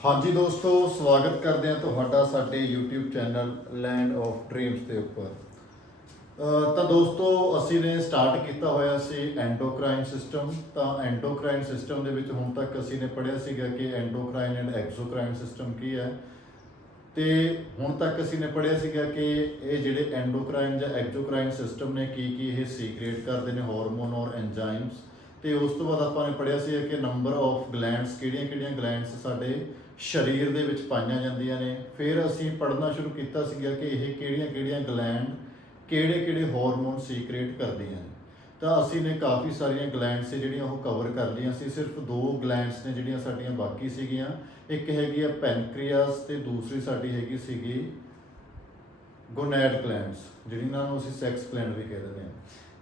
हाँ जी दोस्तों, स्वागत करते हैं ਤੁਹਾਡਾ ਸਾਡੇ YouTube channel land of dreams ਦੇ ਉੱਪਰ। ਤਾਂ ਦੋਸਤੋ ਅਸੀਂ ਨੇ ਸਟਾਰਟ ਕੀਤਾ ਹੋਇਆ ਸੀ ਐਂਡੋਕਰਾਈਨ ਸਿਸਟਮ। ਤਾਂ ਐਂਡੋਕਰਾਈਨ ਸਿਸਟਮ ਦੇ ਵਿੱਚ ਹੁਣ ਤੱਕ ਅਸੀਂ ਨੇ ਪੜ੍ਹਿਆ ਸੀਗਾ ਕਿ ਐਂਡੋਕਰਾਈਨ ਐਂਡ ਐਕਸੋਕਰਾਈਨ ਸਿਸਟਮ ਕੀ ਹੈ, ਤੇ ਹੁਣ ਤੱਕ ਅਸੀਂ ਨੇ ਪੜ੍ਹਿਆ ਸੀਗਾ ਕਿ ਇਹ ਜਿਹੜੇ ਐਂਡੋਕਰਾਈਨ ਜਾਂ ਐਕਸੋਕਰਾਈਨ ਸਿਸਟਮ ਨੇ ਕੀ ਇਹ ਸੀਕ੍ਰੀਟ ਕਰਦੇ ਨੇ ਹਾਰਮੋਨ ਔਰ ਐਂਜ਼ਾਈਮਸ। ਤੇ ਉਸ ਤੋਂ ਬਾਅਦ ਆਪਾਂ ਨੇ ਪੜ੍ਹਿਆ ਸੀ ਕਿ ਨੰਬਰ ਆਫ ਗਲੈਂਡਸ ਕਿਹੜੀਆਂ ਗਲੈਂਡਸ ਸਾਡੇ ਸਰੀਰ ਦੇ ਵਿੱਚ ਪਾਈਆਂ ਜਾਂਦੀਆਂ ਨੇ। ਫਿਰ ਅਸੀਂ ਪੜ੍ਹਨਾ ਸ਼ੁਰੂ ਕੀਤਾ ਸੀਗਾ ਕਿ ਇਹ ਕਿਹੜੀਆਂ ਗਲੈਂਡ ਕਿਹੜੇ ਹਾਰਮੋਨ ਸੀਕ੍ਰੀਟ ਕਰਦੀਆਂ ਨੇ। ਤਾਂ ਅਸੀਂ ਨੇ ਕਾਫੀ ਸਾਰੀਆਂ ਗਲੈਂਡਸ ਸੀ ਜਿਹੜੀਆਂ ਉਹ ਕਵਰ ਕਰ ਲਈਆਂ ਸੀ। ਸਿਰਫ ਦੋ ਗਲੈਂਡਸ ਨੇ ਜਿਹੜੀਆਂ ਸਾਡੀਆਂ ਬਾਕੀ ਸੀਗੀਆਂ, ਇੱਕ ਹੈਗੀ ਆ ਪੈਨਕ੍ਰੀਆਸ ਤੇ ਦੂਸਰੀ ਸਾਡੀ ਹੈਗੀ ਸੀਗੀ ਗੋਨੈਡ ਗਲੈਂਡਸ, ਜਿਹਨਾਂ ਨੂੰ ਅਸੀਂ ਸੈਕਸ ਗਲੈਂਡ ਵੀ ਕਹਿ ਦਿੰਦੇ ਹਾਂ।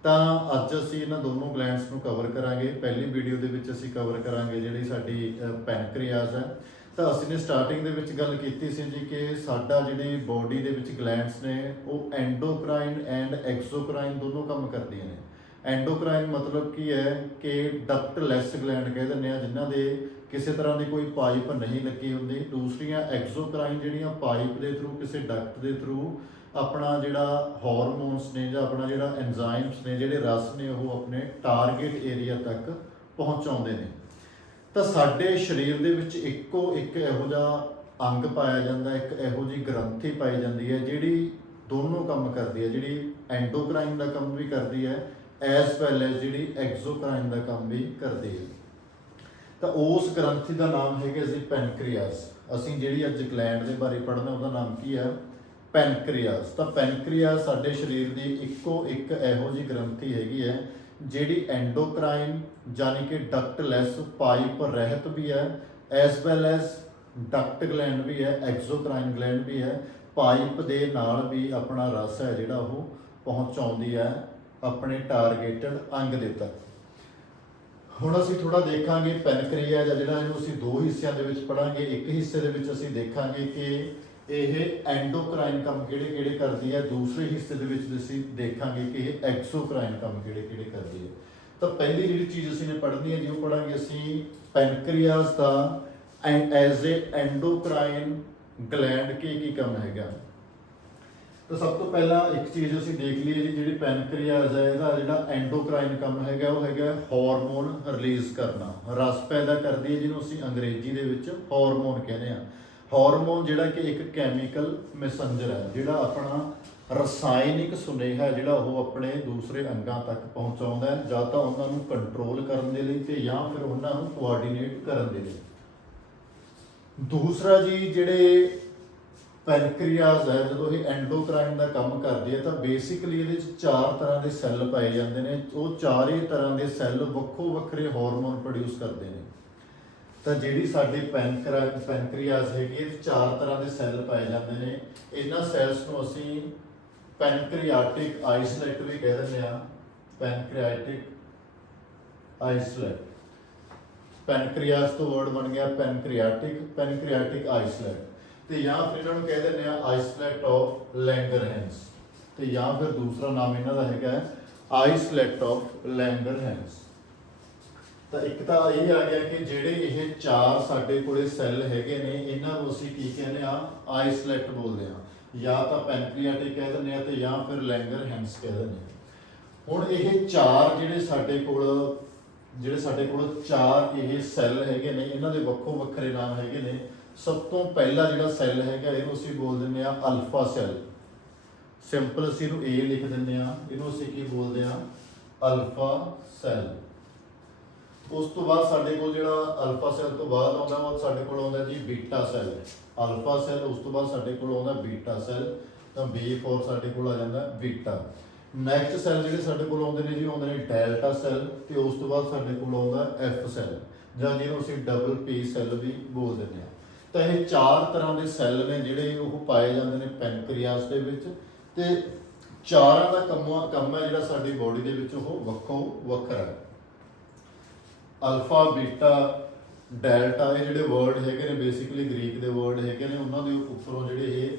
ਤਾਂ ਅੱਜ ਅਸੀਂ ਇਹਨਾਂ ਦੋਨੋਂ ਗਲੈਂਡਸ ਨੂੰ ਕਵਰ ਕਰਾਂਗੇ। ਪਹਿਲੀ ਵੀਡੀਓ ਦੇ ਵਿੱਚ ਅਸੀਂ ਕਵਰ ਕਰਾਂਗੇ ਜਿਹੜੀ ਸਾਡੀ ਪੈਨਕ੍ਰੀਆਸ ਹੈ। ਤਾਂ ਅਸੀਂ ਨੇ ਸਟਾਰਟਿੰਗ ਦੇ ਵਿੱਚ ਗੱਲ ਕੀਤੀ ਸੀ ਜੀ ਕਿ ਸਾਡਾ ਜਿਹੜੀ ਬੋਡੀ ਦੇ ਵਿੱਚ ਗਲੈਂਡਸ ਨੇ ਉਹ ਐਂਡੋਕਰਾਈਨ ਐਂਡ ਐਕਸੋਕਰਾਈਨ ਦੋਨੋਂ ਕੰਮ ਕਰਦੀਆਂ ਨੇ। ਐਂਡੋਕਰਾਈਨ ਮਤਲਬ ਕੀ ਹੈ ਕਿ ਡਕਟਲੈਸ ਗਲੈਂਡ ਕਹਿ ਦਿੰਦੇ ਆ, ਜਿਨ੍ਹਾਂ ਦੇ ਕਿਸੇ ਤਰ੍ਹਾਂ ਦੀ ਕੋਈ ਪਾਈਪ ਨਹੀਂ ਲੱਗੀ ਹੁੰਦੀ। ਦੂਸਰੀਆਂ ਐਕਸੋਕਰਾਈਨ ਜਿਹੜੀਆਂ ਪਾਈਪ ਦੇ ਥਰੂ ਕਿਸੇ ਡਕਟ ਦੇ ਥਰੂ ਆਪਣਾ ਜਿਹੜਾ ਹਾਰਮੋਨਸ ਨੇ ਜਾਂ ਆਪਣਾ ਜਿਹੜਾ ਐਂਜ਼ਾਈਮਸ ਨੇ, ਜਿਹੜੇ ਰਸ ਨੇ, ਉਹ ਆਪਣੇ ਟਾਰਗੇਟ ਏਰੀਆ ਤੱਕ ਪਹੁੰਚਾਉਂਦੇ ਨੇ। ਤਾਂ ਸਾਡੇ ਸਰੀਰ ਦੇ ਵਿੱਚ ਇੱਕੋ ਇੱਕ ਇਹੋ ਜਿਹਾ ਅੰਗ ਪਾਇਆ ਜਾਂਦਾ, ਇੱਕ ਇਹੋ ਜਿਹੀ ਗ੍ਰੰਥੀ ਪਾਈ ਜਾਂਦੀ ਹੈ ਜਿਹੜੀ ਦੋਨੋਂ ਕੰਮ ਕਰਦੀ ਹੈ, ਜਿਹੜੀ ਐਂਡੋਕਰਾਈਨ ਦਾ ਕੰਮ ਵੀ ਕਰਦੀ ਹੈ ਐਸ ਵੈਲ ਐਸ ਜਿਹੜੀ ਐਕਸੋਕਰਾਈਨ ਦਾ ਕੰਮ ਵੀ ਕਰਦੀ ਹੈ। ਤਾਂ ਉਸ ਗ੍ਰੰਥੀ ਦਾ ਨਾਮ ਹੈਗਾ ਜੀ ਪੈਨਕ੍ਰੀਆਸ। ਅਸੀਂ ਜਿਹੜੀ ਅੱਜ ਗਲੈਂਡ ਦੇ ਬਾਰੇ ਪੜ੍ਹਨਾ ਉਹਦਾ ਨਾਮ ਕੀ ਹੈ? ਪੈਨਕ੍ਰੀਆਸ। ਤਾਂ ਪੈਨਕ੍ਰੀਆਸ ਸਾਡੇ ਸਰੀਰ ਦੀ ਇੱਕੋ ਇੱਕ ਇਹੋ ਜਿਹੀ ਗ੍ਰੰਥੀ ਹੈਗੀ ਹੈ ਜਿਹੜੀ ਐਂਡੋਕਰਾਈਨ ਯਾਨੀ ਕਿ ਡਕਟਲੈਸ ਪਾਈਪ ਰਹਿਤ ਵੀ ਹੈ, as well as duct gland ਵੀ ਹੈ, ਐਕਸੋਕਰਾਈਨ ਗਲੈਂਡ ਵੀ ਹੈ। ਪਾਈਪ ਦੇ ਨਾਲ ਵੀ ਆਪਣਾ ਰਸ ਹੈ ਜਿਹੜਾ ਉਹ ਪਹੁੰਚਾਉਂਦੀ ਹੈ ਆਪਣੇ ਟਾਰਗੇਟਡ ਅੰਗ ਦੇ ਤੱਕ। ਹੁਣ ਅਸੀਂ ਥੋੜਾ ਦੇਖਾਂਗੇ ਪੈਨਕ੍ਰੀਆ ਜਾਂ ਜਿਹੜਾ ਇਹਨੂੰ ਅਸੀਂ ਦੋ ਹਿੱਸਿਆਂ ਦੇ ਵਿੱਚ ਪੜਾਂਗੇ। ਇੱਕ ਹਿੱਸੇ ਦੇ ਵਿੱਚ ਅਸੀਂ ਦੇਖਾਂਗੇ ਕਿ ਇਹ ਐਂਡੋਕਰਾਈਨ ਕੰਮ ਕਿਹੜੇ ਕਰਦੀ ਹੈ, ਦੂਸਰੇ ਹਿੱਸੇ ਦੇ ਵਿੱਚ ਅਸੀਂ ਦੇਖਾਂਗੇ ਕਿ ਇਹ ਐਕਸੋਕਰਾਈਨ ਕੰਮ ਕਿਹੜੇ ਕਰਦੀ ਹੈ। ਤਾਂ ਪਹਿਲੀ ਜਿਹੜੀ ਚੀਜ਼ ਅਸੀਂ ਨੇ ਪੜ੍ਹਨੀ ਹੈ ਜੀ ਉਹ ਪੜਾਂਗੇ ਅਸੀਂ ਪੈਨਕ੍ਰੀਆਸ ਦਾ ਐਜ਼ ਏ ਐਂਡੋਕਰਾਈਨ ਗਲੈਂਡ ਕੀ ਕੰਮ ਹੈਗਾ। ਤਾਂ ਸਭ ਤੋਂ ਪਹਿਲਾਂ ਇੱਕ ਚੀਜ਼ ਅਸੀਂ ਦੇਖ ਲਈਏ ਜੀ, ਜਿਹੜੀ ਪੈਨਕ੍ਰੀਆਸ ਹੈ ਇਹਦਾ ਜਿਹੜਾ ਐਂਡੋਕਰਾਈਨ ਕੰਮ ਹੈਗਾ ਉਹ ਹੈਗਾ ਹਾਰਮੋਨ ਰਿਲੀਜ਼ ਕਰਨਾ, ਰਸ ਪੈਦਾ ਕਰਦੀ ਹੈ, ਜਿਹਨੂੰ ਅਸੀਂ ਅੰਗਰੇਜ਼ੀ ਦੇ ਵਿੱਚ ਹਾਰਮੋਨ ਕਹਿੰਦੇ ਹਾਂ। ਹਾਰਮੋਨ ਜਿਹੜਾ ਕਿ ਇੱਕ ਕੈਮੀਕਲ ਮੈਸੇਂਜਰ ਹੈ, ਜਿਹੜਾ ਆਪਣਾ ਰਸਾਇਣਿਕ ਸੁਨੇਹਾ ਜਿਹੜਾ ਉਹ ਆਪਣੇ ਦੂਸਰੇ ਅੰਗਾਂ ਤੱਕ ਪਹੁੰਚਾਉਂਦਾ ਹੈ, ਜਾਂ ਤਾਂ ਉਹਨਾਂ ਨੂੰ ਕੰਟਰੋਲ ਕਰਨ ਦੇ ਲਈ ਤੇ ਜਾਂ ਫਿਰ ਉਹਨਾਂ ਨੂੰ ਕੋਆਰਡੀਨੇਟ ਕਰਨ ਦੇ ਲਈ। ਦੂਸਰਾ ਜੀ, ਜਿਹੜੇ ਪੈਨਕ੍ਰੀਆਸ ਹੈ ਜਦੋਂ ਇਹ ਐਂਡੋਕਰਾਈਨ ਦਾ ਕੰਮ ਕਰਦੀ ਹੈ ਤਾਂ ਬੇਸਿਕਲੀ ਇਹਦੇ ਵਿੱਚ ਚਾਰ ਤਰ੍ਹਾਂ ਦੇ ਸੈੱਲ ਪਾਏ ਜਾਂਦੇ ਨੇ। ਉਹ ਚਾਰੇ ਤਰ੍ਹਾਂ ਦੇ ਸੈੱਲ ਵੱਖੋ ਵੱਖਰੇ ਹਾਰਮੋਨ ਪ੍ਰੋਡਿਊਸ ਕਰਦੇ ਨੇ। ਤਾਂ ਜਿਹੜੀ ਸਾਡੀ ਪੈਨਕ੍ਰੀਆਸ ਹੈਗੀ ਇਹ ਚਾਰ ਤਰ੍ਹਾਂ ਦੇ ਸੈੱਲ ਪਾਏ ਜਾਂਦੇ ਨੇ। ਇਹਨਾਂ ਸੈੱਲਸ ਨੂੰ ਅਸੀਂ ਪੈਨਕ੍ਰੀਆਟਿਕ ਆਈਸਲੈਟ ਵੀ ਕਹਿ ਦਿੰਦੇ ਆ। ਪੈਨਕ੍ਰੀਆਟਿਕ ਆਈਸਲੈਟ, ਪੈਨਕ੍ਰੀਆਸ ਤੋਂ ਵਰਡ ਬਣ ਗਿਆ ਪੈਨਕ੍ਰੀਆਟਿਕ ਆਈਸਲੈਟ। ਤੇ ਜਾਂ ਫਿਰ ਇਹਨਾਂ ਨੂੰ ਕਹਿ ਦਿੰਦੇ ਆ ਆਈਸਲੈਟ ਆਫ ਲੈਂਗਰਹੈਂਸ, ਤੇ ਜਾਂ ਫਿਰ ਦੂਸਰਾ ਨਾਮ ਇਹਨਾਂ ਦਾ ਹੈਗਾ ਆਈਸਲੈਟ ਆਫ ਲੈਂਗਰਹੈਂਸ। ਤਾਂ ਇੱਕ ਤਾਂ ਇਹ ਆ ਗਿਆ ਕਿ ਜਿਹੜੇ ਇਹ ਚਾਰ ਸਾਡੇ ਕੋਲੇ ਸੈੱਲ ਹੈਗੇ ਨੇ ਇਹਨਾਂ ਨੂੰ ਅਸੀਂ ਕੀ ਕਹਿੰਦੇ ਆ? ਆਈਸਲੈਟ ਬੋਲਦੇ ਆ, ਜਾਂ ਤਾਂ ਪੈਨਕ੍ਰੀਆਟਿਕ ਕਹਿ ਦਿੰਦੇ ਆ ਤੇ ਜਾਂ ਫਿਰ ਲੈਂਗਰਹੈਂਸ ਕਹਿ ਦਿੰਦੇ ਆ। ਹੁਣ ਇਹ ਚਾਰ ਜਿਹੜੇ ਸਾਡੇ ਕੋਲ ਚਾਰ ਇਹ ਸੈੱਲ ਹੈਗੇ ਨੇ, ਇਹਨਾਂ ਦੇ ਵੱਖੋ ਵੱਖਰੇ ਨਾਮ ਹੈਗੇ ਨੇ। ਸਭ ਤੋਂ ਪਹਿਲਾ ਜਿਹੜਾ ਸੈੱਲ ਹੈਗਾ ਇਹਨੂੰ ਅਸੀਂ ਬੋਲ ਦਿੰਦੇ ਆ ਅਲਫਾ ਸੈੱਲ। ਸਿੰਪਲ ਅਸੀਂ ਇਹਨੂੰ A ਲਿਖ ਦਿੰਦੇ ਆ, ਇਹਨੂੰ ਅਸੀਂ ਕੀ ਬੋਲਦੇ ਆ? Alpha cell. ਉਸ ਤੋਂ ਬਾਅਦ ਸਾਡੇ ਕੋਲ ਜਿਹੜਾ ਅਲਫਾ ਸੈੱਲ ਤੋਂ ਬਾਅਦ ਆਉਂਦਾ ਉਹ ਸਾਡੇ ਕੋਲ ਆਉਂਦਾ ਜੀ ਬੀਟਾ ਸੈੱਲ। ਅਲਫਾ ਸੈੱਲ ਉਸ ਤੋਂ ਬਾਅਦ ਸਾਡੇ ਕੋਲ ਆਉਂਦਾ ਬੀਟਾ ਸੈੱਲ। ਤਾਂ B4 ਸਾਡੇ ਕੋਲ ਆ ਜਾਂਦਾ ਬੀਟਾ। ਨੈਕਸਟ ਸੈੱਲ ਜਿਹੜੇ ਸਾਡੇ ਕੋਲ ਆਉਂਦੇ ਨੇ ਜੀ ਆਉਂਦੇ ਨੇ ਡੈਲਟਾ ਸੈੱਲ, ਤੇ ਉਸ ਤੋਂ ਬਾਅਦ ਸਾਡੇ ਕੋਲ ਆਉਂਦਾ F ਸੈੱਲ, ਜਾਂ ਜਿਹਨੂੰ ਅਸੀਂ ਡਬਲ P ਸੈੱਲ ਵੀ ਬੋਲ ਦਿੰਦੇ ਆ। ਤਾਂ ਇਹ ਚਾਰ ਤਰ੍ਹਾਂ ਦੇ ਸੈੱਲ ਨੇ ਜਿਹੜੇ ਉਹ ਪਾਏ ਜਾਂਦੇ ਨੇ ਪੈਨਕ੍ਰੀਆਸ ਦੇ ਵਿੱਚ, ਤੇ ਚਾਰਾਂ ਦਾ ਕੰਮ ਹੈ ਜਿਹੜਾ ਸਾਡੀ ਬੋਡੀ ਦੇ ਵਿੱਚ ਉਹ ਵੱਖੋ ਵੱਖਰਾ ਹੈ। ਅਲਫਾ, ਬੀਟਾ, ਡੈਲਟਾ ਇਹ ਜਿਹੜੇ ਵਰਡ ਹੈਗੇ ਨੇ ਬੇਸਿਕਲੀ ਗ੍ਰੀਕ ਦੇ ਵਰਡ ਹੈਗੇ ਨੇ, ਉਹਨਾਂ ਦੇ ਉੱਪਰੋਂ ਜਿਹੜੇ ਇਹ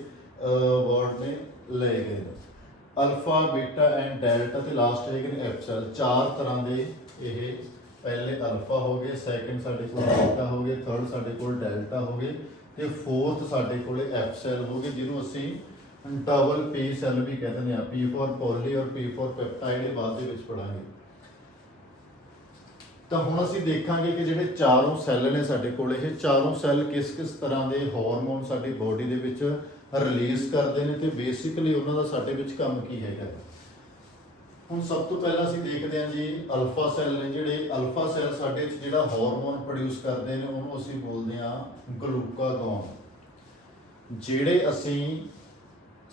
ਵਰਡ ਨੇ ਲਏ ਗਏ ਨੇ। ਅਲਫਾ, ਬੀਟਾ ਐਂਡ ਡੈਲਟਾ ਤੇ ਲਾਸਟ ਹੈਗੇ ਨੇ F ਸੈੱਲ। ਚਾਰ ਤਰ੍ਹਾਂ ਦੇ ਇਹ पहले अल्फा हो गए, सैकेंड साडे कोल बीटा हो गए, थर्ड साडे कोल डेल्टा हो गए, ते फोर्थ साडे कोल एफ सैल हो गए, जिन्हों असी डबल पी सैल भी कह दिंदे आ। पी फॉर पॉली और पी फॉर पेप्टाइड बाद दे विच पढ़ांगे। तो हुण असी देखांगे कि जिहड़े चारों सैल ने साडे कोल, ये चारों सैल किस किस तरह के हार्मोन साडी बॉडी दे विच रिलीज़ करते हैं, तो बेसिकली उन्हों का साडे विच काम की हैगा। ਹੁਣ सब तो पहला ਅਸੀਂ देखते हैं जी अल्फा सैल ने, ਜਿਹੜੇ अल्फा सैल ਸਾਡੇ ਚ ਜਿਹੜਾ ਹਾਰਮੋਨ ਪ੍ਰੋਡਿਊਸ ਕਰਦੇ ਨੇ ਉਹਨੂੰ ਅਸੀਂ ਬੋਲਦੇ ਆ ਗਲੂਕਾਗੋਨ। ਜਿਹੜੇ ਅਸੀਂ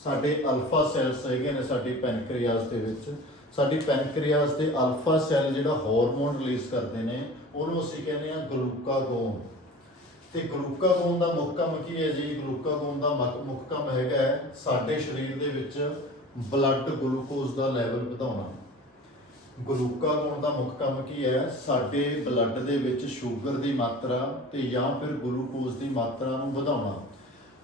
ਸਾਡੇ ਅਲਫਾ ਸੈਲਸ ਹੈਗੇ ਨੇ ਸਾਡੀ ਪੈਨਕ੍ਰੀਆਸ ਦੇ ਵਿੱਚ, ਸਾਡੀ ਪੈਨਕ੍ਰੀਆਸ ਦੇ ਅਲਫਾ ਸੈਲ ਜਿਹੜਾ ਹਾਰਮੋਨ ਰਿਲੀਜ਼ ਕਰਦੇ ਨੇ ਉਹਨੂੰ ਅਸੀਂ ਕਹਿੰਦੇ ਆ ਗਲੂਕਾਗੋਨ। ਤੇ ਗਲੂਕਾਗੋਨ ਦਾ ਮੁੱਖ ਕੰਮ ਕੀ ਹੈ ਜੀ? ਗਲੂਕਾਗੋਨ ਦਾ ਮੁੱਖ ਕੰਮ ਹੈਗਾ ਸਾਡੇ ਸਰੀਰ ਦੇ ਵਿੱਚ ਬਲੱਡ ਗਲੂਕੋਜ਼ ਦਾ ਲੈਵਲ ਵਧਾਉਣਾ। ਗਲੂਕਾਗੋਨ ਦਾ ਮੁੱਖ ਕੰਮ ਕੀ ਹੈ? ਸਾਡੇ ਬਲੱਡ ਦੇ ਵਿੱਚ ਸ਼ੂਗਰ ਦੀ ਮਾਤਰਾ ਤੇ ਜਾਂ ਫਿਰ ਗਲੂਕੋਜ਼ ਦੀ ਮਾਤਰਾ ਨੂੰ ਵਧਾਉਣਾ।